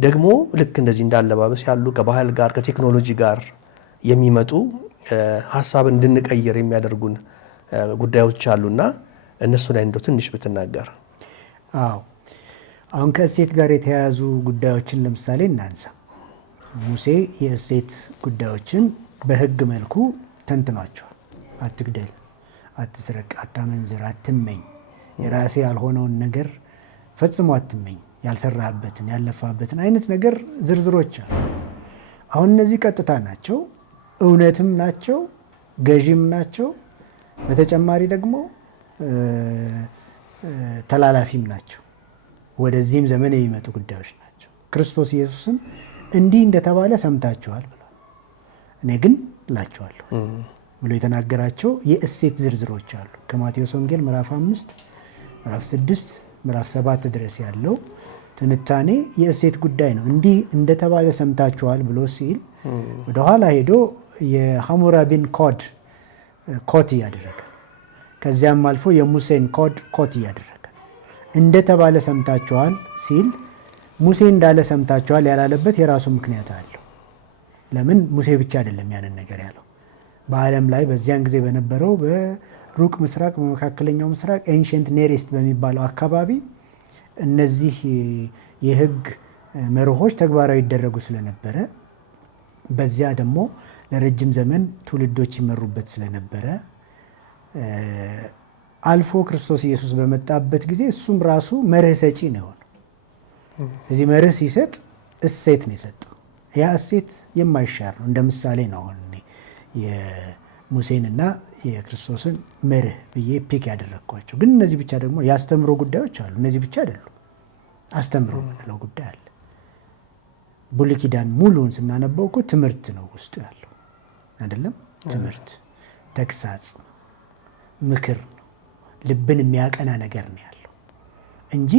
ደግሞ ልክ እንደዚህ እንዳለባበስ ያሉ ከባህል ጋር ከቴክኖሎጂ ጋር የሚመጡ ሀሳብ እንድንቀይር የሚያደርጉን ጉዳዮች አሉና እነሱ ላይ እንደው ትንሽ ብትናገር። አዎ፣ አሁን ከእሴት ጋር የተያያዙ ጉዳዮችን ለምሳሌ እናንሳ። ሙሴ የእሴት ጉዳዮችን በሕግ መልኩ ተንትኗቸዋል። አትግደል፣ አትስረቅ፣ አታመንዝር፣ አትመኝ፣ የራሴ ያልሆነውን ነገር ፈጽሞ አትመኝ ያልሰራህበትን ያለፋበትን አይነት ነገር ዝርዝሮች አሉ። አሁን እነዚህ ቀጥታ ናቸው፣ እውነትም ናቸው፣ ገዢም ናቸው። በተጨማሪ ደግሞ ተላላፊም ናቸው። ወደዚህም ዘመን የሚመጡ ጉዳዮች ናቸው። ክርስቶስ ኢየሱስም እንዲህ እንደተባለ ሰምታችኋል ብሏል። እኔ ግን እላችኋለሁ ብሎ የተናገራቸው የእሴት ዝርዝሮች አሉ። ከማቴዎስ ወንጌል ምዕራፍ 5 ምዕራፍ 6 ምዕራፍ 7 ድረስ ያለው ትንታኔ የእሴት ጉዳይ ነው። እንዲህ እንደተባለ ሰምታችኋል ብሎ ሲል ወደኋላ ሄዶ የሐሙራቢን ኮድ ኮት እያደረገ ከዚያም አልፎ የሙሴን ኮድ ኮት እያደረገ እንደተባለ ሰምታችኋል ሲል ሙሴ እንዳለ ሰምታችኋል ያላለበት የራሱ ምክንያት አለው። ለምን ሙሴ ብቻ አይደለም ያንን ነገር ያለው። በዓለም ላይ በዚያን ጊዜ በነበረው በሩቅ ምስራቅ፣ በመካከለኛው ምስራቅ ኤንሸንት ኔሪስት በሚባለው አካባቢ እነዚህ የህግ መርሆች ተግባራዊ ይደረጉ ስለነበረ በዚያ ደግሞ ለረጅም ዘመን ትውልዶች ይመሩበት ስለነበረ አልፎ ክርስቶስ ኢየሱስ በመጣበት ጊዜ እሱም ራሱ መርህ ሰጪ ነው የሆነው። እዚህ መርህ ሲሰጥ እሴት ነው የሰጠው። ያ እሴት የማይሻር ነው። እንደ ምሳሌ ነው አሁን የሙሴንና የክርስቶስን መርህ ብዬ ፒክ ያደረግኳቸው። ግን እነዚህ ብቻ ደግሞ የአስተምሮ ጉዳዮች አሉ። እነዚህ ብቻ አይደሉም። አስተምሮ የምንለው ጉዳይ አለ። ብሉይ ኪዳን ሙሉውን ስናነበው እኮ ትምህርት ነው ውስጡ ያለው አይደለም? ትምህርት፣ ተግሳጽ፣ ምክር ነው። ልብን የሚያቀና ነገር ነው ያለው እንጂ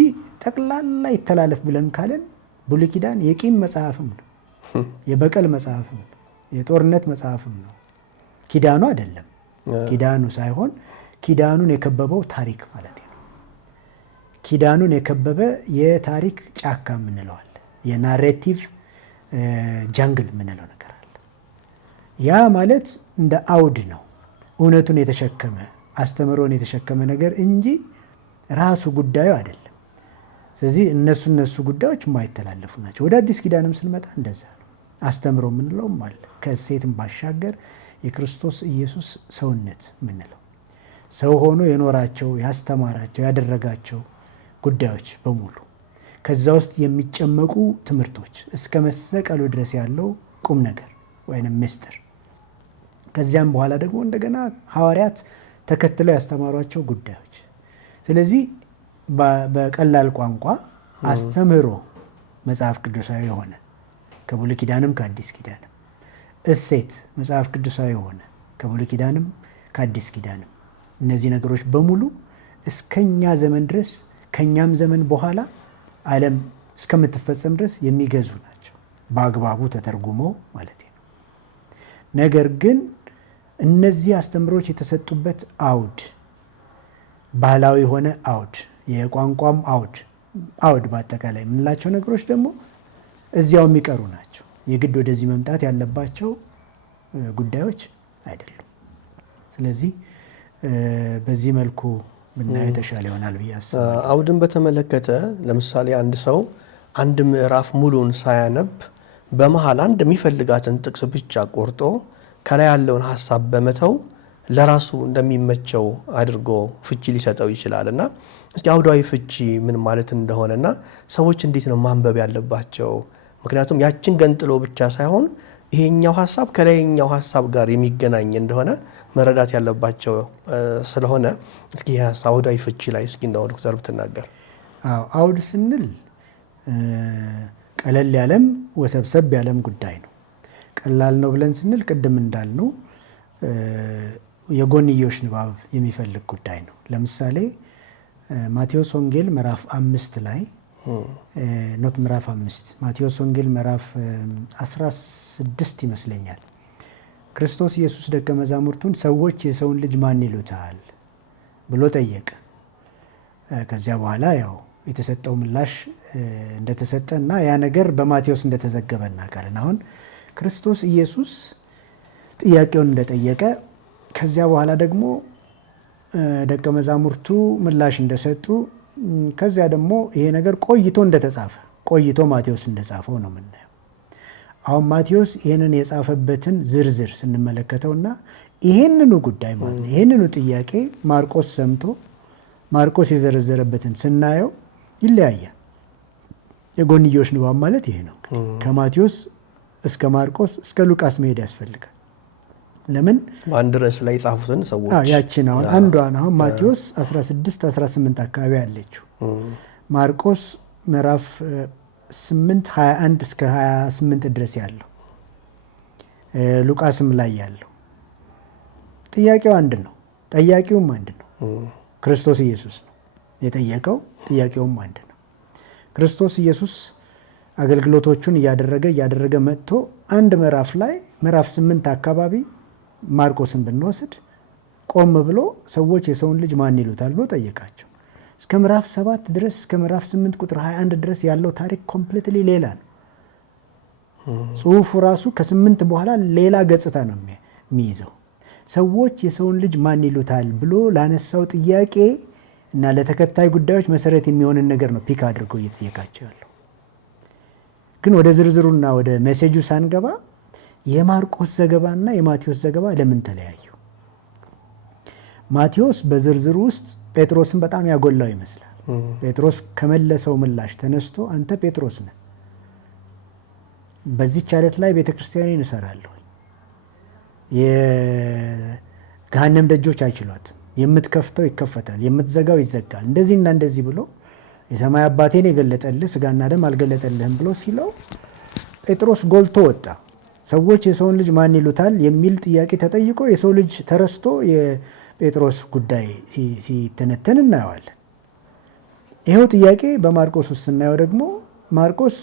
ጠቅላላ ይተላለፍ ብለን ካለን ብሉይ ኪዳን የቂም መጽሐፍም ነው፣ የበቀል መጽሐፍም ነው፣ የጦርነት መጽሐፍም ነው። ኪዳኑ አይደለም። ኪዳኑ ሳይሆን ኪዳኑን የከበበው ታሪክ ማለት ነው። ኪዳኑን የከበበ የታሪክ ጫካ የምንለዋል፣ የናሬቲቭ ጃንግል የምንለው ነገር አለ። ያ ማለት እንደ አውድ ነው፣ እውነቱን የተሸከመ አስተምሮን የተሸከመ ነገር እንጂ ራሱ ጉዳዩ አይደለም። ስለዚህ እነሱ ጉዳዮች የማይተላለፉ ናቸው። ወደ አዲስ ኪዳንም ስንመጣ እንደዛ ነው። አስተምሮ የምንለውም አለ። ከእሴትም ባሻገር የክርስቶስ ኢየሱስ ሰውነት የምንለው ሰው ሆኖ የኖራቸው ያስተማራቸው ያደረጋቸው ጉዳዮች በሙሉ ከዛ ውስጥ የሚጨመቁ ትምህርቶች እስከ መሰቀሉ ድረስ ያለው ቁም ነገር ወይንም ምስጢር፣ ከዚያም በኋላ ደግሞ እንደገና ሐዋርያት ተከትለው ያስተማሯቸው ጉዳዮች። ስለዚህ በቀላል ቋንቋ አስተምህሮ መጽሐፍ ቅዱሳዊ የሆነ ከብሉይ ኪዳንም ከአዲስ ኪዳንም፣ እሴት መጽሐፍ ቅዱሳዊ የሆነ ከብሉይ ኪዳንም ከአዲስ ኪዳንም፣ እነዚህ ነገሮች በሙሉ እስከኛ ዘመን ድረስ ከኛም ዘመን በኋላ ዓለም እስከምትፈጸም ድረስ የሚገዙ ናቸው፣ በአግባቡ ተተርጉመው ማለት ነው። ነገር ግን እነዚህ አስተምሮች የተሰጡበት አውድ ባህላዊ የሆነ አውድ፣ የቋንቋም አውድ በአጠቃላይ የምንላቸው ነገሮች ደግሞ እዚያው የሚቀሩ ናቸው። የግድ ወደዚህ መምጣት ያለባቸው ጉዳዮች አይደሉም። ስለዚህ በዚህ መልኩ ብናየው የተሻለ ይሆናል ብዬ አስባለሁ። አውድን በተመለከተ ለምሳሌ አንድ ሰው አንድ ምዕራፍ ሙሉን ሳያነብ በመሃል አንድ የሚፈልጋትን ጥቅስ ብቻ ቆርጦ ከላይ ያለውን ሀሳብ በመተው ለራሱ እንደሚመቸው አድርጎ ፍቺ ሊሰጠው ይችላል እና እስኪ አውዳዊ ፍቺ ምን ማለት እንደሆነና ሰዎች እንዴት ነው ማንበብ ያለባቸው? ምክንያቱም ያችን ገንጥሎ ብቻ ሳይሆን ይሄኛው ሀሳብ ከላይኛው ሀሳብ ጋር የሚገናኝ እንደሆነ መረዳት ያለባቸው ስለሆነ እስኪ ሀሳብ አውዳዊ ፍቺ ላይ እስኪ እንደው ዶክተር ብትናገር። አውድ ስንል ቀለል ያለም ወሰብሰብ ያለም ጉዳይ ነው። ቀላል ነው ብለን ስንል ቅድም እንዳልነው የጎንዮሽ ንባብ የሚፈልግ ጉዳይ ነው። ለምሳሌ ማቴዎስ ወንጌል ምዕራፍ 5 ላይ ኖት ምዕራፍ 5 ማቴዎስ ወንጌል ምዕራፍ 16 ይመስለኛል ክርስቶስ ኢየሱስ ደቀ መዛሙርቱን ሰዎች የሰውን ልጅ ማን ይሉታል ብሎ ጠየቀ። ከዚያ በኋላ ያው የተሰጠው ምላሽ እንደተሰጠና ያ ነገር በማቴዎስ እንደተዘገበ እናውቃለን። አሁን ክርስቶስ ኢየሱስ ጥያቄውን እንደጠየቀ ከዚያ በኋላ ደግሞ ደቀ መዛሙርቱ ምላሽ እንደሰጡ ከዚያ ደግሞ ይሄ ነገር ቆይቶ እንደተጻፈ ቆይቶ ማቴዎስ እንደጻፈው ነው የምናየው። አሁን ማቴዎስ ይህንን የጻፈበትን ዝርዝር ስንመለከተውና ይህንኑ ጉዳይ ማለት ነው ይህንኑ ጥያቄ ማርቆስ ሰምቶ ማርቆስ የዘረዘረበትን ስናየው ይለያያል። የጎንዮሽ ንባብ ማለት ይሄ ነው። ከማቴዎስ እስከ ማርቆስ እስከ ሉቃስ መሄድ ያስፈልጋል። ለምን በአንድ ርዕስ ላይ የጻፉትን ሰዎች ያችን አሁን አንዷን አሁን ማቴዎስ 16-18 አካባቢ አለችው። ማርቆስ ምዕራፍ 8-21 እስከ 28 ድረስ ያለው፣ ሉቃስም ላይ ያለው ጥያቄው አንድ ነው። ጠያቂውም አንድ ነው። ክርስቶስ ኢየሱስ ነው የጠየቀው። ጥያቄውም አንድ ነው። ክርስቶስ ኢየሱስ አገልግሎቶቹን እያደረገ መጥቶ አንድ ምዕራፍ ላይ ምዕራፍ 8 አካባቢ ማርቆስን ብንወስድ ቆም ብሎ ሰዎች የሰውን ልጅ ማን ይሉታል ብሎ ጠየቃቸው። እስከ ምዕራፍ 7 ድረስ እስከ ምዕራፍ 8 ቁጥር 21 ድረስ ያለው ታሪክ ኮምፕሊትሊ ሌላ ነው። ጽሁፉ ራሱ ከ8 በኋላ ሌላ ገጽታ ነው የሚይዘው። ሰዎች የሰውን ልጅ ማን ይሉታል ብሎ ላነሳው ጥያቄ እና ለተከታይ ጉዳዮች መሰረት የሚሆንን ነገር ነው ፒክ አድርጎ እየጠየቃቸው ያለው። ግን ወደ ዝርዝሩና ወደ ሜሴጁ ሳንገባ የማርቆስ ዘገባና የማቴዎስ ዘገባ ለምን ተለያዩ? ማቴዎስ በዝርዝሩ ውስጥ ጴጥሮስን በጣም ያጎላው ይመስላል። ጴጥሮስ ከመለሰው ምላሽ ተነስቶ አንተ ጴጥሮስ ነህ፣ በዚህች ዓለት ላይ ቤተክርስቲያኔን እሰራለሁ፣ የገሃነም ደጆች አይችሏትም፣ የምትከፍተው ይከፈታል፣ የምትዘጋው ይዘጋል፣ እንደዚህና እንደዚህ ብሎ የሰማይ አባቴን የገለጠልህ ስጋና ደም አልገለጠልህም ብሎ ሲለው ጴጥሮስ ጎልቶ ወጣ። ሰዎች የሰውን ልጅ ማን ይሉታል የሚል ጥያቄ ተጠይቆ የሰው ልጅ ተረስቶ የጴጥሮስ ጉዳይ ሲተነተን እናየዋለን። ይኸው ጥያቄ በማርቆስ ውስጥ ስናየው ደግሞ ማርቆስ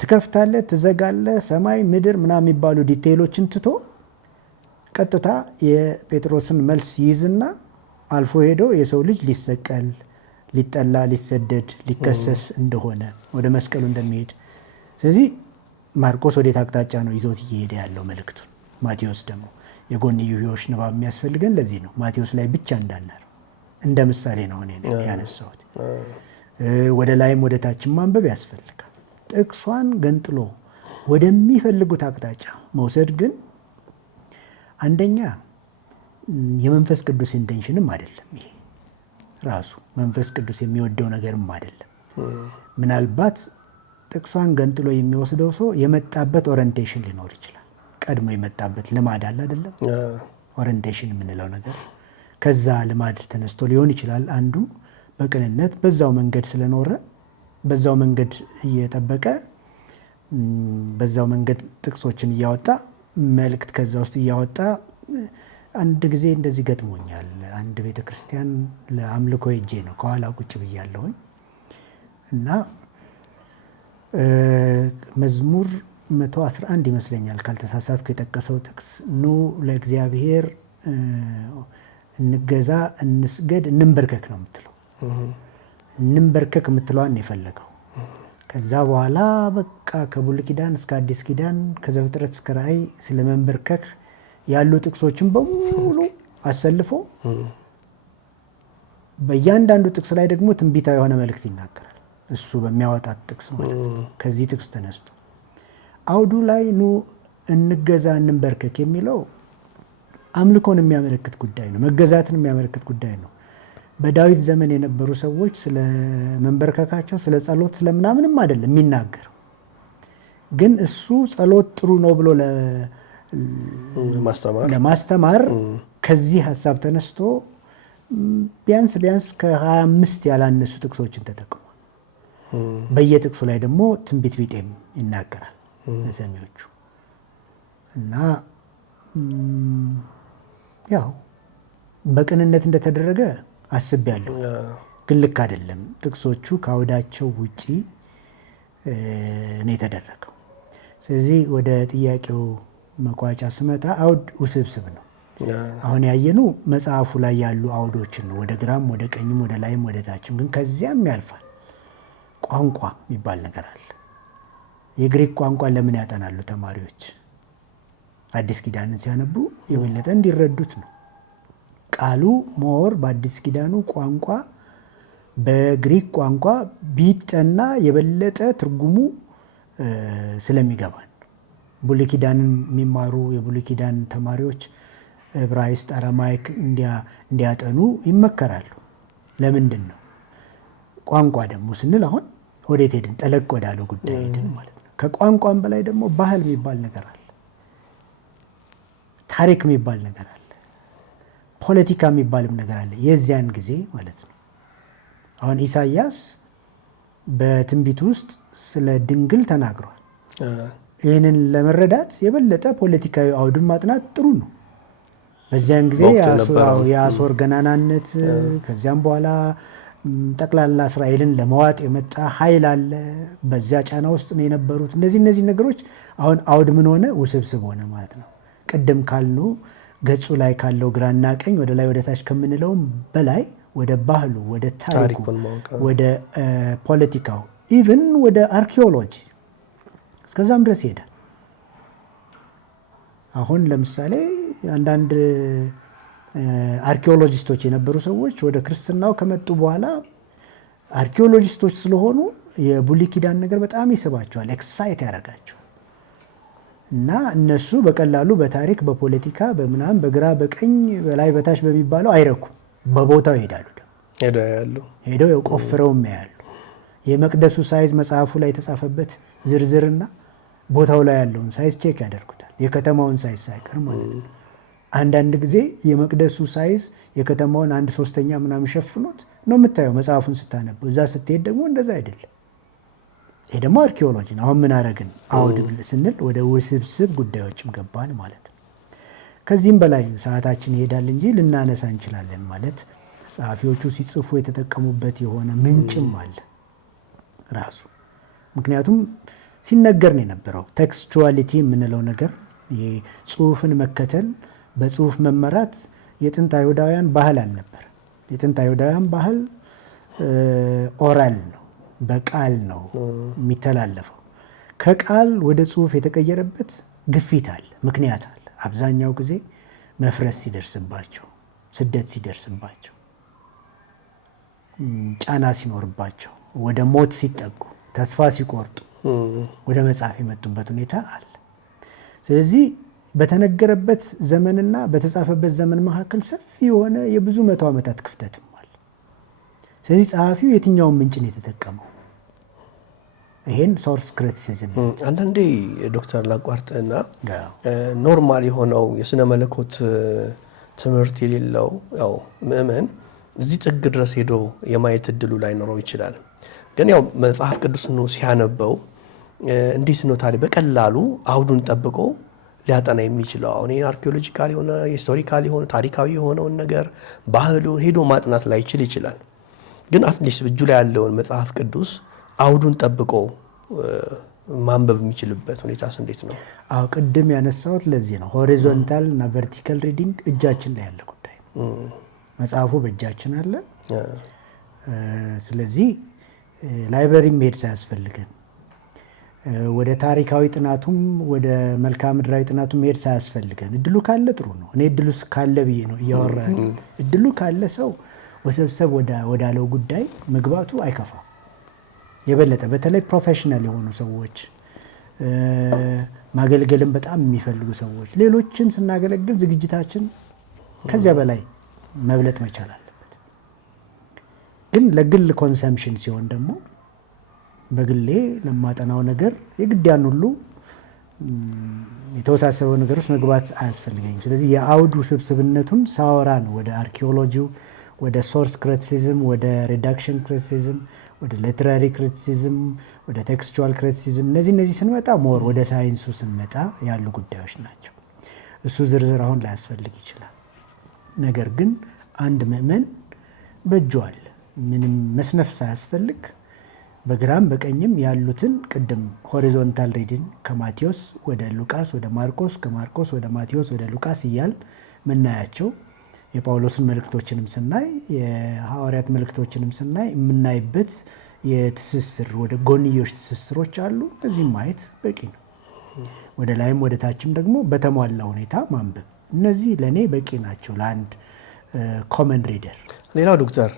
ትከፍታለህ፣ ትዘጋለህ፣ ሰማይ ምድር ምናምን የሚባሉ ዲቴይሎችን ትቶ ቀጥታ የጴጥሮስን መልስ ይይዝና አልፎ ሄዶ የሰው ልጅ ሊሰቀል፣ ሊጠላ፣ ሊሰደድ፣ ሊከሰስ እንደሆነ ወደ መስቀሉ እንደሚሄድ። ስለዚህ ማርቆስ ወዴት አቅጣጫ ነው ይዞት እየሄደ ያለው መልእክቱን? ማቴዎስ ደግሞ የጎንዮሽ ንባብ የሚያስፈልገን ለዚህ ነው። ማቴዎስ ላይ ብቻ እንዳናር እንደ ምሳሌ ነው እኔ ያነሳሁት። ወደ ላይም ወደ ታችም ማንበብ ያስፈልጋል። ጥቅሷን ገንጥሎ ወደሚፈልጉት አቅጣጫ መውሰድ ግን አንደኛ የመንፈስ ቅዱስ ኢንቴንሽንም አይደለም። ይሄ ራሱ መንፈስ ቅዱስ የሚወደው ነገርም አይደለም። ምናልባት ጥቅሷን ገንጥሎ የሚወስደው ሰው የመጣበት ኦሪንቴሽን ሊኖር ይችላል። ቀድሞ የመጣበት ልማድ አለ አይደለም? ኦሪንቴሽን የምንለው ነገር ከዛ ልማድ ተነስቶ ሊሆን ይችላል። አንዱ በቅንነት በዛው መንገድ ስለኖረ በዛው መንገድ እየጠበቀ በዛው መንገድ ጥቅሶችን እያወጣ መልእክት ከዛ ውስጥ እያወጣ። አንድ ጊዜ እንደዚህ ገጥሞኛል። አንድ ቤተ ክርስቲያን ለአምልኮ ሄጄ ነው ከኋላ ቁጭ ብያለሁኝ እና መዝሙር 111 ይመስለኛል ካልተሳሳትኩ የጠቀሰው ጥቅስ ኑ ለእግዚአብሔር እንገዛ፣ እንስገድ፣ እንንበርከክ ነው የምትለው። እንንበርከክ የምትለዋን የፈለገው። ከዛ በኋላ በቃ ከብሉይ ኪዳን እስከ አዲስ ኪዳን ከዘፍጥረት እስከ ራእይ ስለ መንበርከክ ያሉ ጥቅሶችን በሙሉ አሰልፎ በእያንዳንዱ ጥቅስ ላይ ደግሞ ትንቢታዊ የሆነ መልእክት ይናገራል። እሱ በሚያወጣት ጥቅስ ማለት ነው። ከዚህ ጥቅስ ተነስቶ አውዱ ላይ ኑ እንገዛ፣ እንንበርከክ የሚለው አምልኮን የሚያመለክት ጉዳይ ነው። መገዛትን የሚያመለክት ጉዳይ ነው። በዳዊት ዘመን የነበሩ ሰዎች ስለ መንበርከካቸው፣ ስለ ጸሎት፣ ስለምናምንም አይደለም የሚናገር። ግን እሱ ጸሎት ጥሩ ነው ብሎ ለማስተማር ከዚህ ሀሳብ ተነስቶ ቢያንስ ከ25 ያላነሱ ጥቅሶችን ተጠቅሟል። በየጥቅሱ ላይ ደግሞ ትንቢት ቢጤም ይናገራል ለሰሚዎቹ እና ያው በቅንነት እንደተደረገ አስቤያለሁ። ግን ልክ አይደለም። ጥቅሶቹ ከአውዳቸው ውጪ ነው የተደረገው። ስለዚህ ወደ ጥያቄው መቋጫ ስመጣ አውድ ውስብስብ ነው። አሁን ያየኑ መጽሐፉ ላይ ያሉ አውዶችን ነው። ወደ ግራም ወደ ቀኝም ወደ ላይም ወደ ታችም። ግን ከዚያም ያልፋል። ቋንቋ የሚባል ነገር አለ። የግሪክ ቋንቋ ለምን ያጠናሉ ተማሪዎች? አዲስ ኪዳንን ሲያነቡ የበለጠ እንዲረዱት ነው። ቃሉ ሞር በአዲስ ኪዳኑ ቋንቋ በግሪክ ቋንቋ ቢጠና የበለጠ ትርጉሙ ስለሚገባን ብሉይ ኪዳንን የሚማሩ የብሉይ ኪዳን ተማሪዎች ዕብራይስጥ፣ አረማይክ እንዲያጠኑ ይመከራሉ። ለምንድን ነው? ቋንቋ ደግሞ ስንል አሁን ወዴት ሄድን? ጠለቅ ወዳለው ጉዳይ ሄድን ማለት ነው። ከቋንቋም በላይ ደግሞ ባህል የሚባል ነገር አለ፣ ታሪክ የሚባል ነገር አለ፣ ፖለቲካ የሚባልም ነገር አለ። የዚያን ጊዜ ማለት ነው። አሁን ኢሳያስ በትንቢቱ ውስጥ ስለ ድንግል ተናግሯል። ይህንን ለመረዳት የበለጠ ፖለቲካዊ አውድን ማጥናት ጥሩ ነው። በዚያን ጊዜ የአሦር ገናናነት፣ ከዚያም በኋላ ጠቅላላ እስራኤልን ለመዋጥ የመጣ ኃይል አለ። በዚያ ጫና ውስጥ ነው የነበሩት። እነዚህ ነገሮች አሁን አውድ ምን ሆነ? ውስብስብ ሆነ ማለት ነው። ቅድም ካልነው ገጹ ላይ ካለው ግራና ቀኝ ወደ ላይ ወደ ታች ከምንለውም በላይ ወደ ባህሉ፣ ወደ ታሪኩ፣ ወደ ፖለቲካው፣ ኢቭን ወደ አርኪኦሎጂ እስከዛም ድረስ ይሄዳል። አሁን ለምሳሌ አንዳንድ አርኪኦሎጂስቶች የነበሩ ሰዎች ወደ ክርስትናው ከመጡ በኋላ አርኪኦሎጂስቶች ስለሆኑ የብሉይ ኪዳን ነገር በጣም ይስባቸዋል፣ ኤክሳይት ያደርጋቸዋል። እና እነሱ በቀላሉ በታሪክ በፖለቲካ በምናምን በግራ በቀኝ በላይ በታች በሚባለው አይረኩም። በቦታው ይሄዳሉ። ሄደው የቆፍረው ያያሉ። የመቅደሱ ሳይዝ መጽሐፉ ላይ የተጻፈበት ዝርዝርና ቦታው ላይ ያለውን ሳይዝ ቼክ ያደርጉታል። የከተማውን ሳይዝ ሳይቀር ማለት ነው። አንዳንድ ጊዜ የመቅደሱ ሳይዝ የከተማውን 1/3 ምናምን ሸፍኖት ነው የምታየው መጽሐፉን ስታነበው። እዛ ስትሄድ ደግሞ እንደዛ አይደለም። ይሄ ደግሞ አርኪኦሎጂ ነው። አሁን ምን አረግን አውድ ስንል ወደ ውስብስብ ጉዳዮችም ገባን ማለት ነው። ከዚህም በላይ ሰዓታችን ይሄዳል እንጂ ልናነሳ እንችላለን ማለት ጸሐፊዎቹ ሲጽፉ የተጠቀሙበት የሆነ ምንጭም አለ ራሱ። ምክንያቱም ሲነገር ነው የነበረው ቴክስቹዋሊቲ የምንለው ነገር፣ ጽሁፍን መከተል፣ በጽሁፍ መመራት የጥንት አይሁዳውያን ባህል አልነበር። የጥንት አይሁዳውያን ባህል ኦራል ነው፣ በቃል ነው የሚተላለፈው። ከቃል ወደ ጽሁፍ የተቀየረበት ግፊት አለ፣ ምክንያት አለ። አብዛኛው ጊዜ መፍረስ ሲደርስባቸው፣ ስደት ሲደርስባቸው፣ ጫና ሲኖርባቸው፣ ወደ ሞት ሲጠጉ፣ ተስፋ ሲቆርጡ ወደ መጽሐፍ የመጡበት ሁኔታ አለ። ስለዚህ በተነገረበት ዘመንና በተጻፈበት ዘመን መካከል ሰፊ የሆነ የብዙ መቶ ዓመታት ክፍተትም አለ። ስለዚህ ጸሐፊው የትኛውን ምንጭ ነው የተጠቀመው? ይሄን ሶርስ ክሪቲሲዝም። አንዳንዴ ዶክተር ላቋርጥና ኖርማል የሆነው የስነ መለኮት ትምህርት የሌለው ያው ምእመን እዚህ ጥግ ድረስ ሄዶ የማየት እድሉ ላይኖረው ይችላል። ግን ያው መጽሐፍ ቅዱስን ሲያነበው እንዴት ነው ታዲያ በቀላሉ አውዱን ጠብቆ ሊያጠና የሚችለው? አሁን ይሄን አርኪኦሎጂካል የሆነ ሂስቶሪካል የሆነ ታሪካዊ የሆነውን ነገር ባህሉ ሄዶ ማጥናት ላይችል ይችላል። ግን አትሊስት እጁ ላይ ያለውን መጽሐፍ ቅዱስ አውዱን ጠብቆ ማንበብ የሚችልበት ሁኔታስ እንዴት ነው? አዎ ቅድም ያነሳሁት ለዚህ ነው። ሆሪዞንታል እና ቨርቲካል ሪዲንግ እጃችን ላይ ያለ ጉዳይ ነው። መጽሐፉ በእጃችን አለ። ስለዚህ ላይብረሪ መሄድ ሳያስፈልገን፣ ወደ ታሪካዊ ጥናቱም ወደ መልክዓ ምድራዊ ጥናቱም መሄድ ሳያስፈልገን፣ እድሉ ካለ ጥሩ ነው። እኔ እድሉ ካለ ብዬ ነው እያወራ ያለው። እድሉ ካለ ሰው ወሰብሰብ ወዳለው ጉዳይ መግባቱ አይከፋም። የበለጠ በተለይ ፕሮፌሽናል የሆኑ ሰዎች፣ ማገልገልም በጣም የሚፈልጉ ሰዎች፣ ሌሎችን ስናገለግል ዝግጅታችን ከዚያ በላይ መብለጥ መቻል አለበት። ግን ለግል ኮንሰምፕሽን ሲሆን ደግሞ በግሌ ለማጠናው ነገር የግድ ያን ሁሉ የተወሳሰበው ነገር ውስጥ መግባት አያስፈልገኝም። ስለዚህ የአውድ ውስብስብነቱን ሳወራ ነው ወደ አርኪኦሎጂው፣ ወደ ሶርስ ክሪቲሲዝም፣ ወደ ሪዳክሽን ክሪቲሲዝም፣ ወደ ሊትራሪ ክሪቲሲዝም፣ ወደ ቴክስቹዋል ክሪቲሲዝም፣ እነዚህ ስንመጣ ሞር ወደ ሳይንሱ ስንመጣ ያሉ ጉዳዮች ናቸው። እሱ ዝርዝር አሁን ላያስፈልግ ይችላል። ነገር ግን አንድ ምእመን በእጁ አለ፣ ምንም መስነፍ ሳያስፈልግ በግራም በቀኝም ያሉትን ቅድም ሆሪዞንታል ሪዲንግ ከማቴዎስ ወደ ሉቃስ ወደ ማርቆስ፣ ከማርቆስ ወደ ማቴዎስ ወደ ሉቃስ እያል ምናያቸው የጳውሎስን መልእክቶችንም ስናይ የሐዋርያት መልእክቶችንም ስናይ የምናይበት የትስስር ወደ ጎንዮሽ ትስስሮች አሉ። እዚህም ማየት በቂ ነው። ወደ ላይም ወደ ታችም ደግሞ በተሟላ ሁኔታ ማንበብ፣ እነዚህ ለእኔ በቂ ናቸው ለአንድ ኮመን ሪደር። ሌላው ዶክተር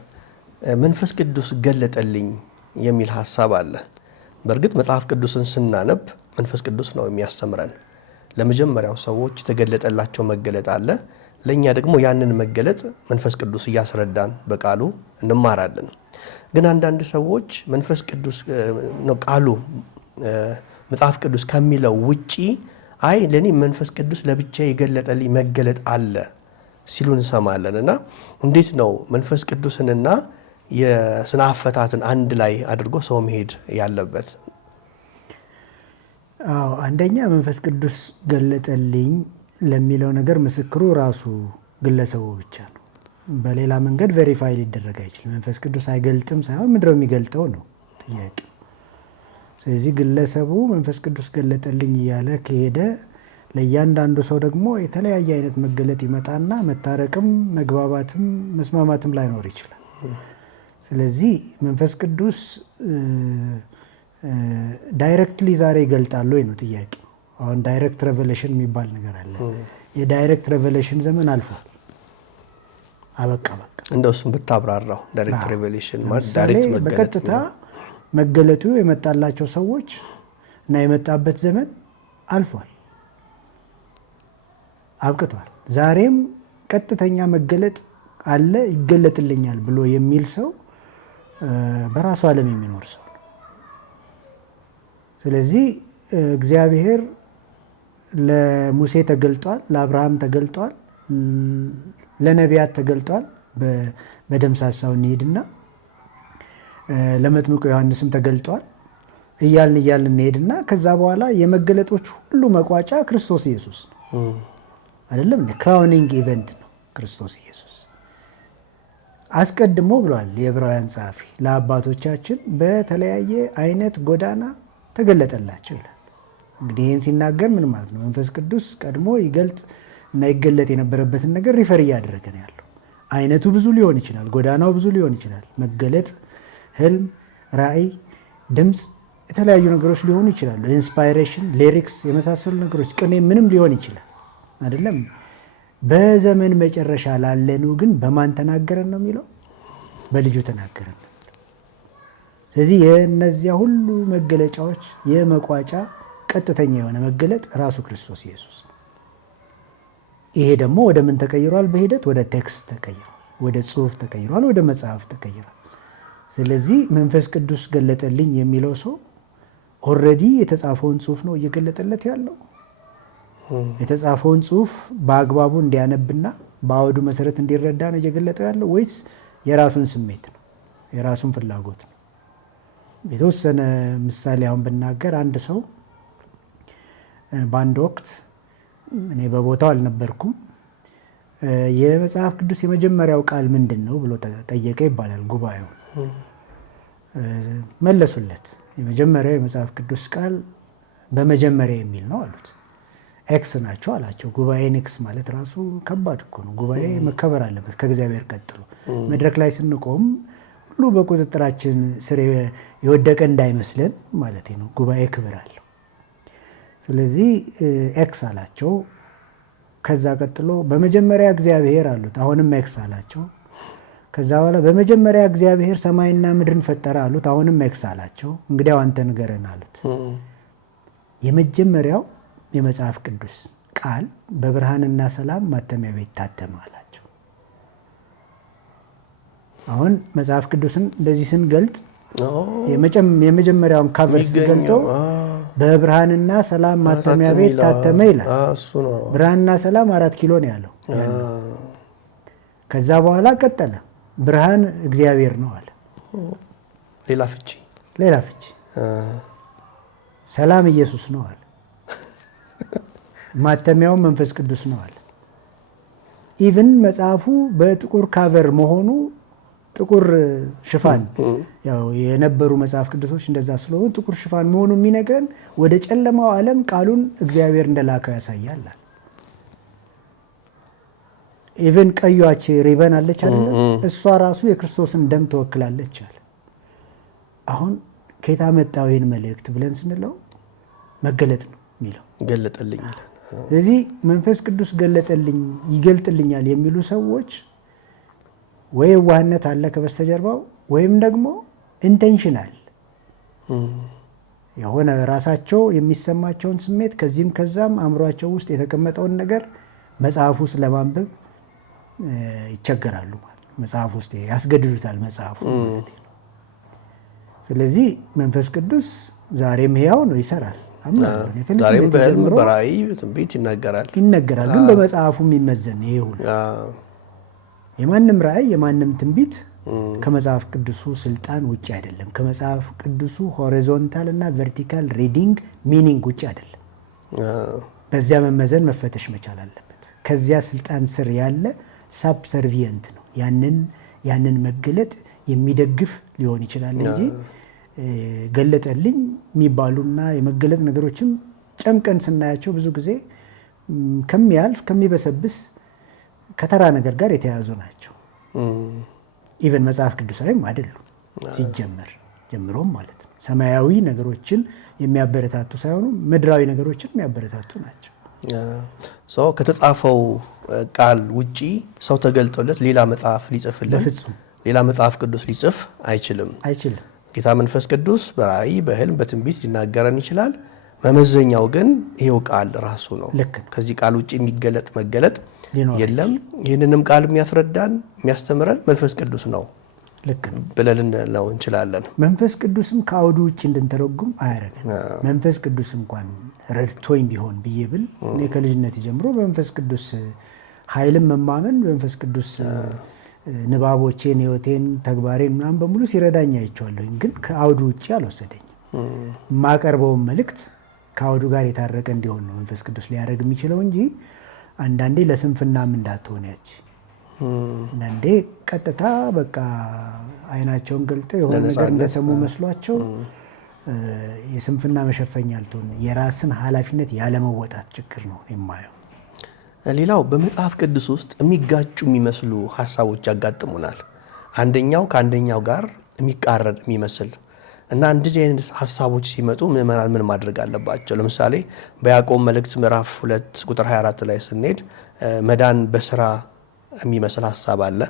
መንፈስ ቅዱስ ገለጠልኝ የሚል ሀሳብ አለ። በእርግጥ መጽሐፍ ቅዱስን ስናነብ መንፈስ ቅዱስ ነው የሚያስተምረን። ለመጀመሪያው ሰዎች የተገለጠላቸው መገለጥ አለ። ለእኛ ደግሞ ያንን መገለጥ መንፈስ ቅዱስ እያስረዳን በቃሉ እንማራለን። ግን አንዳንድ ሰዎች መንፈስ ቅዱስ ነው ቃሉ መጽሐፍ ቅዱስ ከሚለው ውጪ አይ ለኔ መንፈስ ቅዱስ ለብቻ የገለጠልኝ መገለጥ አለ ሲሉ እንሰማለን። እና እንዴት ነው መንፈስ ቅዱስንና የስነ አፈታትን አንድ ላይ አድርጎ ሰው መሄድ ያለበት? አዎ አንደኛ መንፈስ ቅዱስ ገለጠልኝ ለሚለው ነገር ምስክሩ ራሱ ግለሰቡ ብቻ ነው። በሌላ መንገድ ቬሪፋይ ሊደረግ አይችልም። መንፈስ ቅዱስ አይገልጥም ሳይሆን ምንድነው የሚገልጠው ነው ጥያቄ። ስለዚህ ግለሰቡ መንፈስ ቅዱስ ገለጠልኝ እያለ ከሄደ ለእያንዳንዱ ሰው ደግሞ የተለያየ አይነት መገለጥ ይመጣና መታረቅም መግባባትም መስማማትም ላይኖር ይችላል። ስለዚህ መንፈስ ቅዱስ ዳይሬክትሊ ዛሬ ይገልጣል ወይ ነው ጥያቄ። አሁን ዳይሬክት ሬቨሌሽን የሚባል ነገር አለ። የዳይሬክት ሬቨሌሽን ዘመን አልፏል፣ አበቃ። እንደው እሱም ብታብራራው። ዳይሬክት ሬቨሌሽን ማለት ዳይሬክት መገለጥ በቀጥታ መገለጡ የመጣላቸው ሰዎች እና የመጣበት ዘመን አልፏል፣ አብቅቷል። ዛሬም ቀጥተኛ መገለጥ አለ፣ ይገለጥልኛል ብሎ የሚል ሰው በራሱ ዓለም የሚኖር ሰው። ስለዚህ እግዚአብሔር ለሙሴ ተገልጧል፣ ለአብርሃም ተገልጧል፣ ለነቢያት ተገልጧል። በደምሳሳው እንሄድና ለመጥምቁ ዮሐንስም ተገልጧል እያልን እንሄድና ከዛ በኋላ የመገለጦች ሁሉ መቋጫ ክርስቶስ ኢየሱስ ነው። አይደለም እንዴ? ክራውኒንግ ኢቨንት ነው ክርስቶስ ኢየሱስ። አስቀድሞ ብሏል የዕብራውያን ጸሐፊ ለአባቶቻችን በተለያየ አይነት ጎዳና ተገለጠላቸው ይላል። እንግዲህ ይህን ሲናገር ምን ማለት ነው? መንፈስ ቅዱስ ቀድሞ ይገልጥ እና ይገለጥ የነበረበትን ነገር ሪፈር እያደረገ ነው ያለው። አይነቱ ብዙ ሊሆን ይችላል፣ ጎዳናው ብዙ ሊሆን ይችላል። መገለጥ፣ ህልም፣ ራእይ፣ ድምፅ፣ የተለያዩ ነገሮች ሊሆኑ ይችላሉ። ኢንስፓይሬሽን፣ ሊሪክስ የመሳሰሉ ነገሮች፣ ቅኔ፣ ምንም ሊሆን ይችላል። አይደለም በዘመን መጨረሻ ላለነው ግን በማን ተናገረን ነው የሚለው? በልጁ ተናገረን። ስለዚህ የእነዚያ ሁሉ መገለጫዎች የመቋጫ ቀጥተኛ የሆነ መገለጥ ራሱ ክርስቶስ ኢየሱስ ነው። ይሄ ደግሞ ወደ ምን ተቀይሯል? በሂደት ወደ ቴክስት ተቀይሯል፣ ወደ ጽሁፍ ተቀይሯል፣ ወደ መጽሐፍ ተቀይሯል። ስለዚህ መንፈስ ቅዱስ ገለጠልኝ የሚለው ሰው ኦልሬዲ የተጻፈውን ጽሁፍ ነው እየገለጠለት ያለው። የተጻፈውን ጽሁፍ በአግባቡ እንዲያነብና በአውዱ መሰረት እንዲረዳ ነው እየገለጠው ያለው ወይስ የራሱን ስሜት ነው፣ የራሱን ፍላጎት ነው? የተወሰነ ምሳሌ አሁን ብናገር አንድ ሰው በአንድ ወቅት እኔ በቦታው አልነበርኩም፣ የመጽሐፍ ቅዱስ የመጀመሪያው ቃል ምንድን ነው ብሎ ጠየቀ ይባላል። ጉባኤው መለሱለት፣ የመጀመሪያው የመጽሐፍ ቅዱስ ቃል በመጀመሪያ የሚል ነው አሉት። ኤክስ ናቸው አላቸው። ጉባኤን ኤክስ ማለት ራሱ ከባድ እኮ ነው። ጉባኤ መከበር አለበት ከእግዚአብሔር ቀጥሎ። መድረክ ላይ ስንቆም ሁሉ በቁጥጥራችን ስር የወደቀ እንዳይመስለን ማለት ነው። ጉባኤ ክብር አለው። ስለዚህ ኤክስ አላቸው። ከዛ ቀጥሎ በመጀመሪያ እግዚአብሔር አሉት። አሁንም ኤክስ አላቸው። ከዛ በኋላ በመጀመሪያ እግዚአብሔር ሰማይና ምድርን ፈጠረ አሉት። አሁንም ኤክስ አላቸው። እንግዲያው አንተ ንገረን አሉት። የመጀመሪያው የመጽሐፍ ቅዱስ ቃል በብርሃንና ሰላም ማተሚያ ቤት ታተመ አላቸው። አሁን መጽሐፍ ቅዱስን እንደዚህ ስንገልጥ የመጀመሪያውን ካቨር ስንገልጠው በብርሃንና ሰላም ማተሚያ ቤት ታተመ ይላል። ብርሃንና ሰላም 4 ኪሎ ነው ያለው። ከዛ በኋላ ቀጠለ። ብርሃን እግዚአብሔር ነው አለ። ሌላ ፍቺ። ሰላም ኢየሱስ ነው አለ። ማተሚያውን መንፈስ ቅዱስ ነው አለ። ኢቭን መጽሐፉ በጥቁር ካቨር መሆኑ ጥቁር ሽፋን ያው የነበሩ መጽሐፍ ቅዱሶች እንደዛ ስለሆኑ ጥቁር ሽፋን መሆኑ የሚነግረን ወደ ጨለማው ዓለም ቃሉን እግዚአብሔር እንደላከው ያሳያል። ኢቭን ቀዩአች ሪበን አለች አይደል? እሷ ራሱ የክርስቶስን ደም ተወክላለች አለ። አሁን ከየት አመጣው ይህን መልእክት ብለን ስንለው መገለጥ ነው የሚለው ገለጠልኝ። ስለዚህ መንፈስ ቅዱስ ገለጠልኝ ይገልጥልኛል የሚሉ ሰዎች ወይ ዋህነት አለ ከበስተጀርባው ወይም ደግሞ ኢንቴንሽናል የሆነ ራሳቸው የሚሰማቸውን ስሜት ከዚህም ከዛም አእምሯቸው ውስጥ የተቀመጠውን ነገር መጽሐፉ ስለማንበብ ይቸገራሉ ማለት ነው። መጽሐፍ ውስጥ ያስገድዱታል መጽሐፉ ማለት ነው። ስለዚህ መንፈስ ቅዱስ ዛሬም ሕያው ነው፣ ይሰራል። ዛሬም በሕልም በራእይ ትንቢት ይናገራል። ግን በመጽሐፉ የሚመዘን ይሄ ሁሉ የማንም ራእይ የማንም ትንቢት ከመጽሐፍ ቅዱሱ ስልጣን ውጭ አይደለም። ከመጽሐፍ ቅዱሱ ሆሪዞንታል እና ቨርቲካል ሪዲንግ ሚኒንግ ውጭ አይደለም። በዚያ መመዘን መፈተሽ መቻል አለበት። ከዚያ ስልጣን ስር ያለ ሳብሰርቪየንት ነው። ያንን መገለጥ የሚደግፍ ሊሆን ይችላል እንጂ ገለጠልኝ የሚባሉና የመገለጥ ነገሮችም ጨምቀን ስናያቸው ብዙ ጊዜ ከሚያልፍ ከሚበሰብስ ከተራ ነገር ጋር የተያያዙ ናቸው። ኢቨን መጽሐፍ ቅዱሳዊም አይደሉም ሲጀመር ጀምሮም ማለት ነው። ሰማያዊ ነገሮችን የሚያበረታቱ ሳይሆኑ ምድራዊ ነገሮችን የሚያበረታቱ ናቸው። ሰው ከተጻፈው ቃል ውጪ ሰው ተገልጦለት ሌላ መጽሐፍ ሊጽፍልን በፍጹም ሌላ መጽሐፍ ቅዱስ ሊጽፍ አይችልም። ጌታ መንፈስ ቅዱስ በራእይ በሕልም በትንቢት ሊናገረን ይችላል። መመዘኛው ግን ይሄው ቃል ራሱ ነው። ከዚህ ቃል ውጪ የሚገለጥ መገለጥ የለም። ይህንንም ቃል የሚያስረዳን የሚያስተምረን መንፈስ ቅዱስ ነው ብለን ልንለው እንችላለን። መንፈስ ቅዱስም ከአውዱ ውጭ እንድንተረጉም አያረግም። መንፈስ ቅዱስ እንኳን ረድቶኝ ቢሆን ብዬ ብል እኔ ከልጅነት ጀምሮ በመንፈስ ቅዱስ ኃይልም መማመን በመንፈስ ቅዱስ ንባቦቼን፣ ሕይወቴን፣ ተግባሬን ምናምን በሙሉ ሲረዳኝ አይቼዋለሁኝ። ግን ከአውዱ ውጭ አልወሰደኝም። የማቀርበውን መልእክት ከአውዱ ጋር የታረቀ እንዲሆን ነው መንፈስ ቅዱስ ሊያደርግ የሚችለው እንጂ አንዳንዴ ለስንፍናም እንዳትሆን ያች አንዳንዴ ቀጥታ በቃ አይናቸውን ገልጠው የሆነ ነገር እንደሰሙ መስሏቸው የስንፍና መሸፈኛ አልትሆን የራስን ኃላፊነት ያለመወጣት ችግር ነው የማየው። ሌላው በመጽሐፍ ቅዱስ ውስጥ የሚጋጩ የሚመስሉ ሀሳቦች ያጋጥሙናል። አንደኛው ከአንደኛው ጋር የሚቃረን የሚመስል እና እንደዚህ አይነት ሀሳቦች ሲመጡ ምዕመናን ምን ማድረግ አለባቸው? ለምሳሌ በያዕቆብ መልእክት ምዕራፍ 2 ቁጥር 24 ላይ ስንሄድ መዳን በስራ የሚመስል ሀሳብ አለ።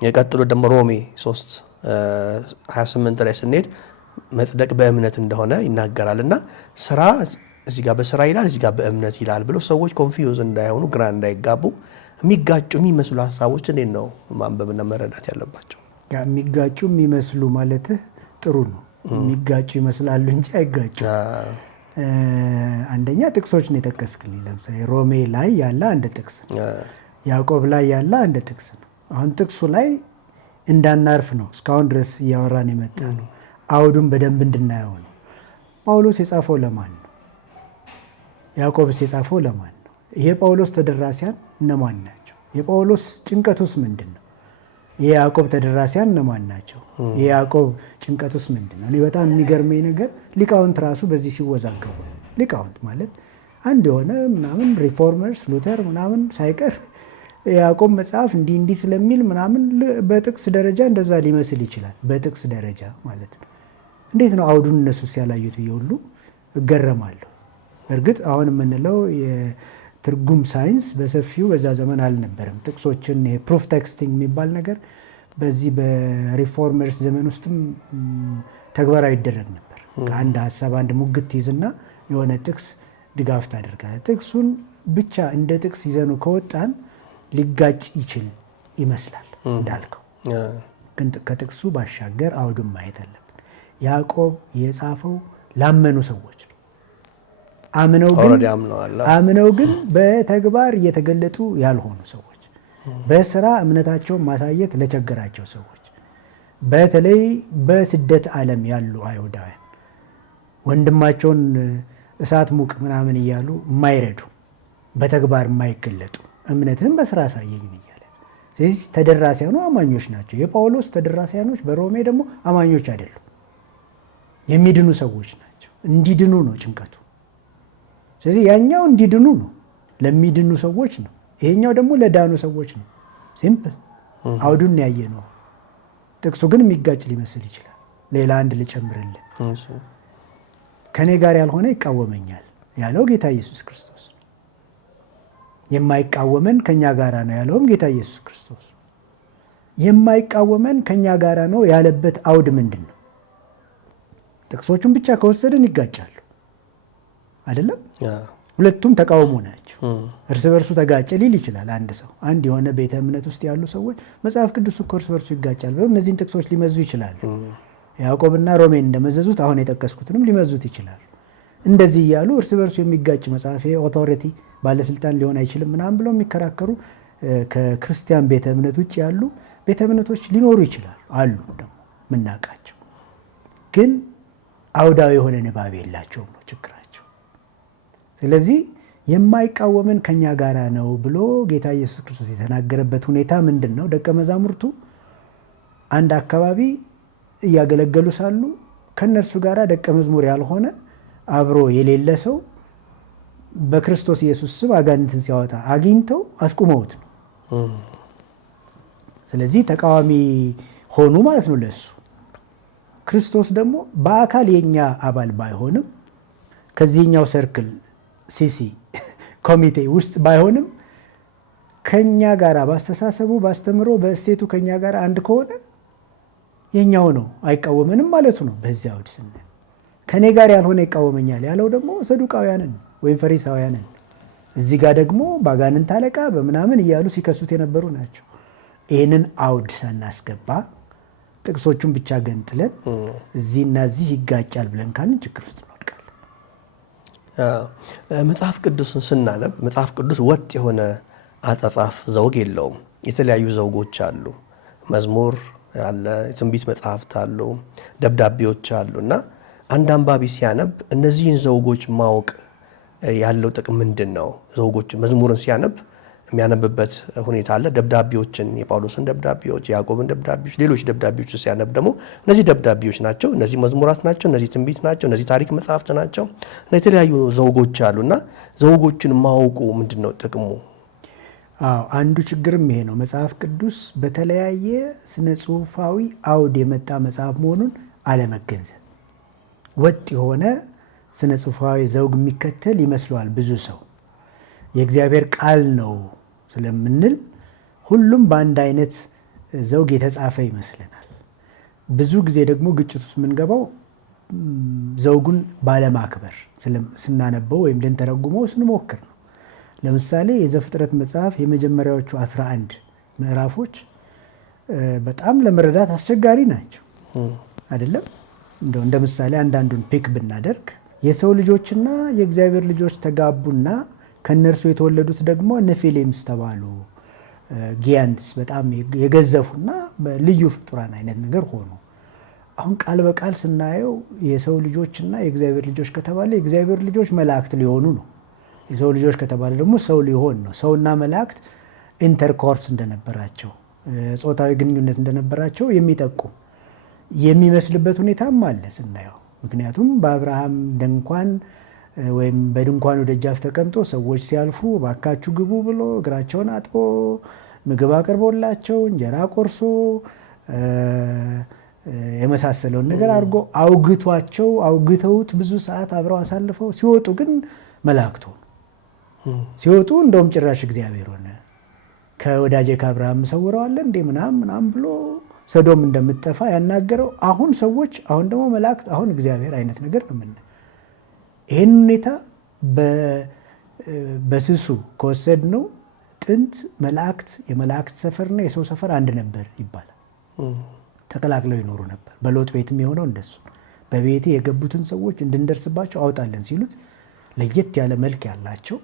የቀጥሎ ደግሞ ሮሜ 3:28 ላይ ስንሄድ መጽደቅ በእምነት እንደሆነ ይናገራል። እና ስራ እዚህ ጋር በስራ ይላል፣ እዚህ ጋር በእምነት ይላል ብሎ ሰዎች ኮንፊውዝ እንዳይሆኑ ግራ እንዳይጋቡ የሚጋጩ የሚመስሉ ሀሳቦች እንዴት ነው ማንበብና መረዳት ያለባቸው? የሚጋጩ የሚመስሉ ማለትህ ጥሩ ነው። የሚጋጩ ይመስላሉ እንጂ አይጋጩ። አንደኛ ጥቅሶች ነው የጠቀስክልኝ። ለምሳሌ ሮሜ ላይ ያለ አንድ ጥቅስ ነው፣ ያዕቆብ ላይ ያለ አንድ ጥቅስ ነው። አሁን ጥቅሱ ላይ እንዳናርፍ ነው እስካሁን ድረስ እያወራን የመጣ ነው። አውዱን በደንብ እንድናየው ነው። ጳውሎስ የጻፈው ለማን ነው? ያዕቆብስ የጻፈው ለማን ነው? ይሄ ጳውሎስ ተደራሲያን እነማን ናቸው? የጳውሎስ ጭንቀቱስ ምንድን ነው? የያዕቆብ ተደራሲያን እነማን ናቸው? የያዕቆብ ጭንቀቱስ ምንድን ነው? እኔ በጣም የሚገርመኝ ነገር ሊቃውንት ራሱ በዚህ ሲወዛገቡ፣ ሊቃውንት ማለት አንድ የሆነ ምናምን ሪፎርመርስ ሉተር ምናምን ሳይቀር የያዕቆብ መጽሐፍ እንዲህ ስለሚል ምናምን በጥቅስ ደረጃ እንደዛ ሊመስል ይችላል። በጥቅስ ደረጃ ማለት ነው። እንዴት ነው አውዱን እነሱ ሲያላዩት ብዬ ሁሉ እገረማለሁ። እርግጥ አሁን የምንለው የትርጉም ሳይንስ በሰፊው በዛ ዘመን አልነበረም። ጥቅሶችን ፕሩፍ ቴክስቲንግ የሚባል ነገር በዚህ በሪፎርመርስ ዘመን ውስጥም ተግባራዊ ይደረግ ነበር። ከአንድ ሀሳብ አንድ ሙግት ይዝና የሆነ ጥቅስ ድጋፍ ታደርጋለህ። ጥቅሱን ብቻ እንደ ጥቅስ ይዘኑ ከወጣን ሊጋጭ ይችል ይመስላል እንዳልከው። ግን ከጥቅሱ ባሻገር አውዱን ማየት አለብን። ያዕቆብ የጻፈው ላመኑ ሰዎች ነው። አምነው ግን በተግባር እየተገለጡ ያልሆኑ ሰዎች፣ በስራ እምነታቸውን ማሳየት ለቸገራቸው ሰዎች፣ በተለይ በስደት ዓለም ያሉ አይሁዳውያን ወንድማቸውን እሳት ሙቅ ምናምን እያሉ የማይረዱ በተግባር የማይገለጡ እምነትህን በስራ አሳየኝ እያለ። ስለዚህ ተደራሲያኑ አማኞች ናቸው። የጳውሎስ ተደራሲያኖች በሮሜ ደግሞ አማኞች አይደሉም፣ የሚድኑ ሰዎች ናቸው። እንዲድኑ ነው ጭንቀቱ። ስለዚህ ያኛው እንዲድኑ ነው፣ ለሚድኑ ሰዎች ነው። ይሄኛው ደግሞ ለዳኑ ሰዎች ነው። ሲምፕል አውዱን ያየ ነው። ጥቅሱ ግን የሚጋጭ ሊመስል ይችላል። ሌላ አንድ ልጨምርልን። ከኔ ጋር ያልሆነ ይቃወመኛል ያለው ጌታ ኢየሱስ ክርስቶስ። የማይቃወመን ከኛ ጋራ ነው ያለውም ጌታ ኢየሱስ ክርስቶስ። የማይቃወመን ከኛ ጋራ ነው ያለበት አውድ ምንድን ነው? ጥቅሶቹን ብቻ ከወሰድን ይጋጫሉ አይደለም? ሁለቱም ተቃውሞ ናቸው። እርስ በርሱ ተጋጨ ሊል ይችላል አንድ ሰው። አንድ የሆነ ቤተ እምነት ውስጥ ያሉ ሰዎች መጽሐፍ ቅዱስ እኮ እርስ በርሱ ይጋጫል ብለው እነዚህን ጥቅሶች ሊመዙ ይችላሉ። ያዕቆብና ሮሜን እንደመዘዙት አሁን የጠቀስኩትንም ሊመዙት ይችላሉ። እንደዚህ እያሉ እርስ በርሱ የሚጋጭ መጽሐፍ ኦቶሪቲ ባለስልጣን ሊሆን አይችልም ምናምን ብለው የሚከራከሩ ከክርስቲያን ቤተ እምነት ውጭ ያሉ ቤተ እምነቶች ሊኖሩ ይችላሉ። አሉ ደግሞ ምናውቃቸው፣ ግን አውዳዊ የሆነ ንባብ የላቸውም ነው ችግራቸው። ስለዚህ የማይቃወመን ከኛ ጋራ ነው ብሎ ጌታ ኢየሱስ ክርስቶስ የተናገረበት ሁኔታ ምንድን ነው? ደቀ መዛሙርቱ አንድ አካባቢ እያገለገሉ ሳሉ ከነርሱ ጋር ደቀ መዝሙር ያልሆነ አብሮ የሌለ ሰው በክርስቶስ ኢየሱስ ስም አጋንንትን ሲያወጣ አግኝተው አስቁመውት ነው። ስለዚህ ተቃዋሚ ሆኑ ማለት ነው ለሱ። ክርስቶስ ደግሞ በአካል የኛ አባል ባይሆንም ከዚህኛው ሰርክል ሲሲ ኮሚቴ ውስጥ ባይሆንም ከኛ ጋር ባስተሳሰቡ፣ ባስተምሮ፣ በእሴቱ ከኛ ጋር አንድ ከሆነ የኛው ነው አይቃወመንም ማለቱ ነው። በዚያ አውድ ስናየው ከኔ ጋር ያልሆነ ይቃወመኛል ያለው ደግሞ ሰዱቃውያንን ወይም ፈሪሳውያንን፣ እዚህ ጋር ደግሞ በአጋንንት አለቃ በምናምን እያሉ ሲከሱት የነበሩ ናቸው። ይህንን አውድ ሳናስገባ ጥቅሶቹን ብቻ ገንጥለን እዚህና እዚህ ይጋጫል ብለን ካልን ችግር ውስጥ እንወድቃለን። መጽሐፍ ቅዱስን ስናነብ መጽሐፍ ቅዱስ ወጥ የሆነ አጻጻፍ ዘውግ የለውም። የተለያዩ ዘውጎች አሉ። መዝሙር አለ፣ የትንቢት መጽሐፍት አሉ፣ ደብዳቤዎች አሉ እና አንድ አንባቢ ሲያነብ እነዚህን ዘውጎች ማወቅ ያለው ጥቅም ምንድን ነው? ዘውጎች መዝሙርን ሲያነብ የሚያነብበት ሁኔታ አለ። ደብዳቤዎችን፣ የጳውሎስን ደብዳቤዎች፣ የያዕቆብን ደብዳቤዎች፣ ሌሎች ደብዳቤዎች ሲያነብ ደግሞ እነዚህ ደብዳቤዎች ናቸው፣ እነዚህ መዝሙራት ናቸው፣ እነዚህ ትንቢት ናቸው፣ እነዚህ ታሪክ መጽሐፍት ናቸው እና የተለያዩ ዘውጎች አሉ እና ዘውጎችን ማወቁ ምንድን ነው ጥቅሙ? አንዱ ችግርም ይሄ ነው። መጽሐፍ ቅዱስ በተለያየ ስነ ጽሁፋዊ አውድ የመጣ መጽሐፍ መሆኑን አለመገንዘብ። ወጥ የሆነ ስነ ጽሁፋዊ ዘውግ የሚከተል ይመስለዋል ብዙ ሰው። የእግዚአብሔር ቃል ነው ስለምንል ሁሉም በአንድ አይነት ዘውግ የተጻፈ ይመስለናል። ብዙ ጊዜ ደግሞ ግጭት ውስጥ የምንገባው ዘውጉን ባለማክበር ስናነበው ወይም ልንተረጉመው ስንሞክር ነው። ለምሳሌ የዘፍጥረት መጽሐፍ የመጀመሪያዎቹ 11 ምዕራፎች በጣም ለመረዳት አስቸጋሪ ናቸው አይደለም? እንደ ምሳሌ አንዳንዱን ፒክ ብናደርግ የሰው ልጆችና የእግዚአብሔር ልጆች ተጋቡና ከነርሱ የተወለዱት ደግሞ ነፊሊምስ ተባሉ። ጊያንትስ በጣም የገዘፉና ልዩ ፍጡራን አይነት ነገር ሆኑ። አሁን ቃል በቃል ስናየው የሰው ልጆችና የእግዚአብሔር ልጆች ከተባለ የእግዚአብሔር ልጆች መላእክት ሊሆኑ ነው። የሰው ልጆች ከተባለ ደግሞ ሰው ሊሆን ነው። ሰውና መላእክት ኢንተርኮርስ እንደነበራቸው፣ ጾታዊ ግንኙነት እንደነበራቸው የሚጠቁም የሚመስልበት ሁኔታም አለ ስናየው። ምክንያቱም በአብርሃም ድንኳን ወይም በድንኳኑ ደጃፍ ተቀምጦ ሰዎች ሲያልፉ ባካችሁ ግቡ ብሎ እግራቸውን አጥቦ ምግብ አቅርቦላቸው እንጀራ ቆርሶ የመሳሰለውን ነገር አድርጎ አውግተውት ብዙ ሰዓት አብረው አሳልፈው ሲወጡ ግን መላእክት ሆኑ። ሲወጡ እንደውም ጭራሽ እግዚአብሔር ሆነ። ከወዳጄ ከአብርሃም ሰውረዋለ እንዴ ምናምን ብሎ ሰዶም እንደምትጠፋ ያናገረው አሁን ሰዎች፣ አሁን ደግሞ መላእክት፣ አሁን እግዚአብሔር አይነት ነገር ነው የምናየው። ይህን ሁኔታ በስሱ ከወሰድነው ጥንት መላእክት፣ የመላእክት ሰፈርና የሰው ሰፈር አንድ ነበር ይባላል። ተቀላቅለው ይኖሩ ነበር። በሎጥ ቤትም የሆነው እንደሱ። በቤቴ የገቡትን ሰዎች እንድንደርስባቸው አውጣለን ሲሉት ለየት ያለ መልክ ያላቸው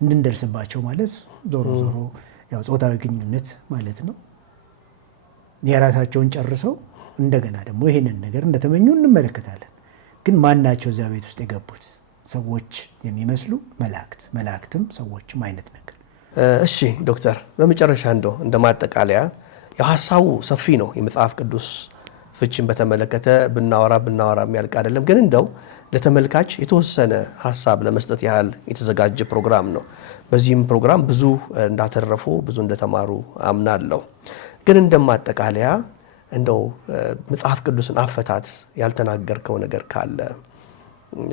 እንድንደርስባቸው ማለት ዞሮ ዞሮ ያው ጾታዊ ግንኙነት ማለት ነው። የራሳቸውን ጨርሰው እንደገና ደግሞ ይሄንን ነገር እንደተመኙ እንመለከታለን። ግን ማናቸው እዚያ ቤት ውስጥ የገቡት? ሰዎች የሚመስሉ መላእክትም ሰዎችም አይነት ነገር። እሺ ዶክተር፣ በመጨረሻ እንደ ማጠቃለያ ሀሳቡ ሰፊ ነው። የመጽሐፍ ቅዱስ ፍቺን በተመለከተ ብናወራ የሚያልቅ አይደለም። ግን እንደው ለተመልካች የተወሰነ ሀሳብ ለመስጠት ያህል የተዘጋጀ ፕሮግራም ነው። በዚህም ፕሮግራም ብዙ እንዳተረፉ ብዙ እንደተማሩ አምናለሁ። ግን እንደማጠቃለያ እንደው መጽሐፍ ቅዱስን አፈታት ያልተናገርከው ነገር ካለ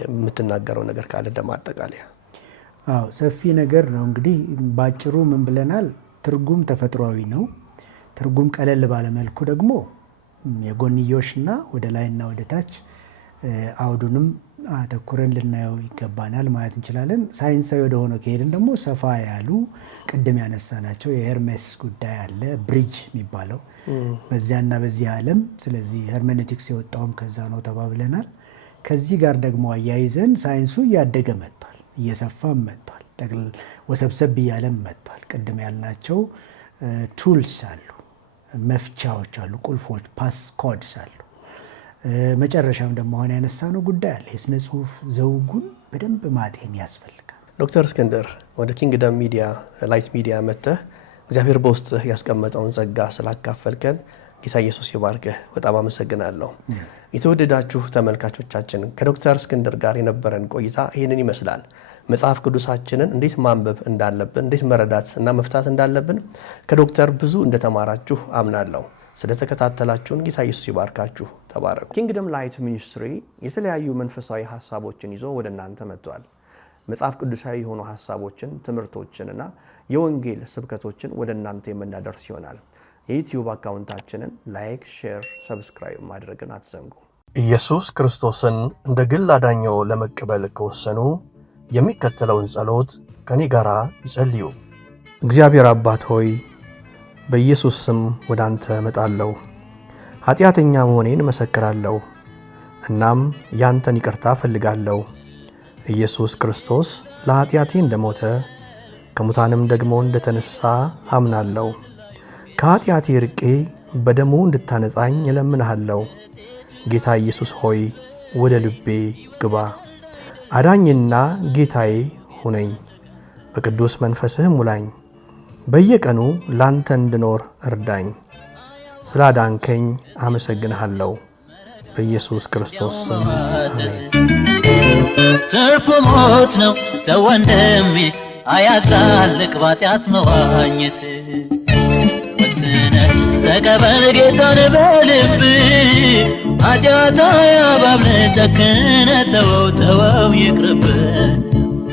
የምትናገረው ነገር ካለ እንደማጠቃለያ። ሰፊ ነገር ነው። እንግዲህ ባጭሩ ምን ብለናል? ትርጉም ተፈጥሯዊ ነው። ትርጉም ቀለል ባለመልኩ ደግሞ የጎንዮሽና ወደ ላይና ወደ ታች አውዱንም አተኩረን ልናየው ይገባናል ማለት እንችላለን። ሳይንሳዊ ወደሆነ ከሄድን ደግሞ ሰፋ ያሉ ቅድም ያነሳናቸው የሄርሜስ ጉዳይ አለ፣ ብሪጅ የሚባለው በዚያና በዚህ ዓለም። ስለዚህ ሄርሜኔቲክስ የወጣውም ከዛ ነው ተባብለናል። ከዚህ ጋር ደግሞ አያይዘን ሳይንሱ እያደገ መጥቷል፣ እየሰፋም መጥቷል፣ ወሰብሰብ እያለም መጥቷል። ቅድም ያልናቸው ቱልስ አሉ፣ መፍቻዎች አሉ፣ ቁልፎች ፓስ ኮድስ አሉ። መጨረሻም ደግሞ አሁን ያነሳነው ጉዳይ አለ፣ የስነ ጽሁፍ ዘውጉን በደንብ ማጤን ያስፈልጋል። ዶክተር እስክንድር ወደ ኪንግደም ሚዲያ ላይት ሚዲያ መጥተህ እግዚአብሔር በውስጥህ ያስቀመጠውን ጸጋ ስላካፈልከን ጌታ ኢየሱስ ይባርክህ። በጣም አመሰግናለሁ። የተወደዳችሁ ተመልካቾቻችን ከዶክተር እስክንድር ጋር የነበረን ቆይታ ይህንን ይመስላል። መጽሐፍ ቅዱሳችንን እንዴት ማንበብ እንዳለብን፣ እንዴት መረዳት እና መፍታት እንዳለብን ከዶክተር ብዙ እንደተማራችሁ አምናለሁ። ስለተከታተላችሁን ጌታ ኢየሱስ ይባርካችሁ። ተባረኩ። ኪንግደም ላይት ሚኒስትሪ የተለያዩ መንፈሳዊ ሐሳቦችን ይዞ ወደ እናንተ መጥቷል። መጽሐፍ ቅዱሳዊ የሆኑ ሐሳቦችን፣ ትምህርቶችንና የወንጌል ስብከቶችን ወደ እናንተ የምናደርስ ይሆናል። የዩቲዩብ አካውንታችንን ላይክ፣ ሼር፣ ሰብስክራይብ ማድረግን አትዘንጉ። ኢየሱስ ክርስቶስን እንደ ግል አዳኝዎ ለመቀበል ከወሰኑ የሚከተለውን ጸሎት ከኔ ጋር ይጸልዩ። እግዚአብሔር አባት ሆይ በኢየሱስ ስም ወደ አንተ እመጣለሁ። ኃጢአተኛ መሆኔን እመሰክራለሁ። እናም ያንተን ይቅርታ እፈልጋለሁ። ኢየሱስ ክርስቶስ ለኃጢአቴ እንደሞተ ከሙታንም ደግሞ እንደተነሳ አምናለሁ። ከኃጢአቴ ርቄ በደሙ እንድታነጻኝ እለምንሃለሁ። ጌታ ኢየሱስ ሆይ ወደ ልቤ ግባ፣ አዳኝና ጌታዬ ሁነኝ። በቅዱስ መንፈስህ ሙላኝ። በየቀኑ ላንተ እንድኖር እርዳኝ። ስላዳንከኝ አመሰግንሃለሁ። በኢየሱስ ክርስቶስ ስም አሜን። ትርፉ ሞት ነው ተወንድሜ፣ አያዛልቅ ባጢአት መዋኘት። ወስነህ ተቀበል ጌታን በልብ፣ ኃጢአት አያባብልህ ጨክነህ ተወው ይቅርብህ።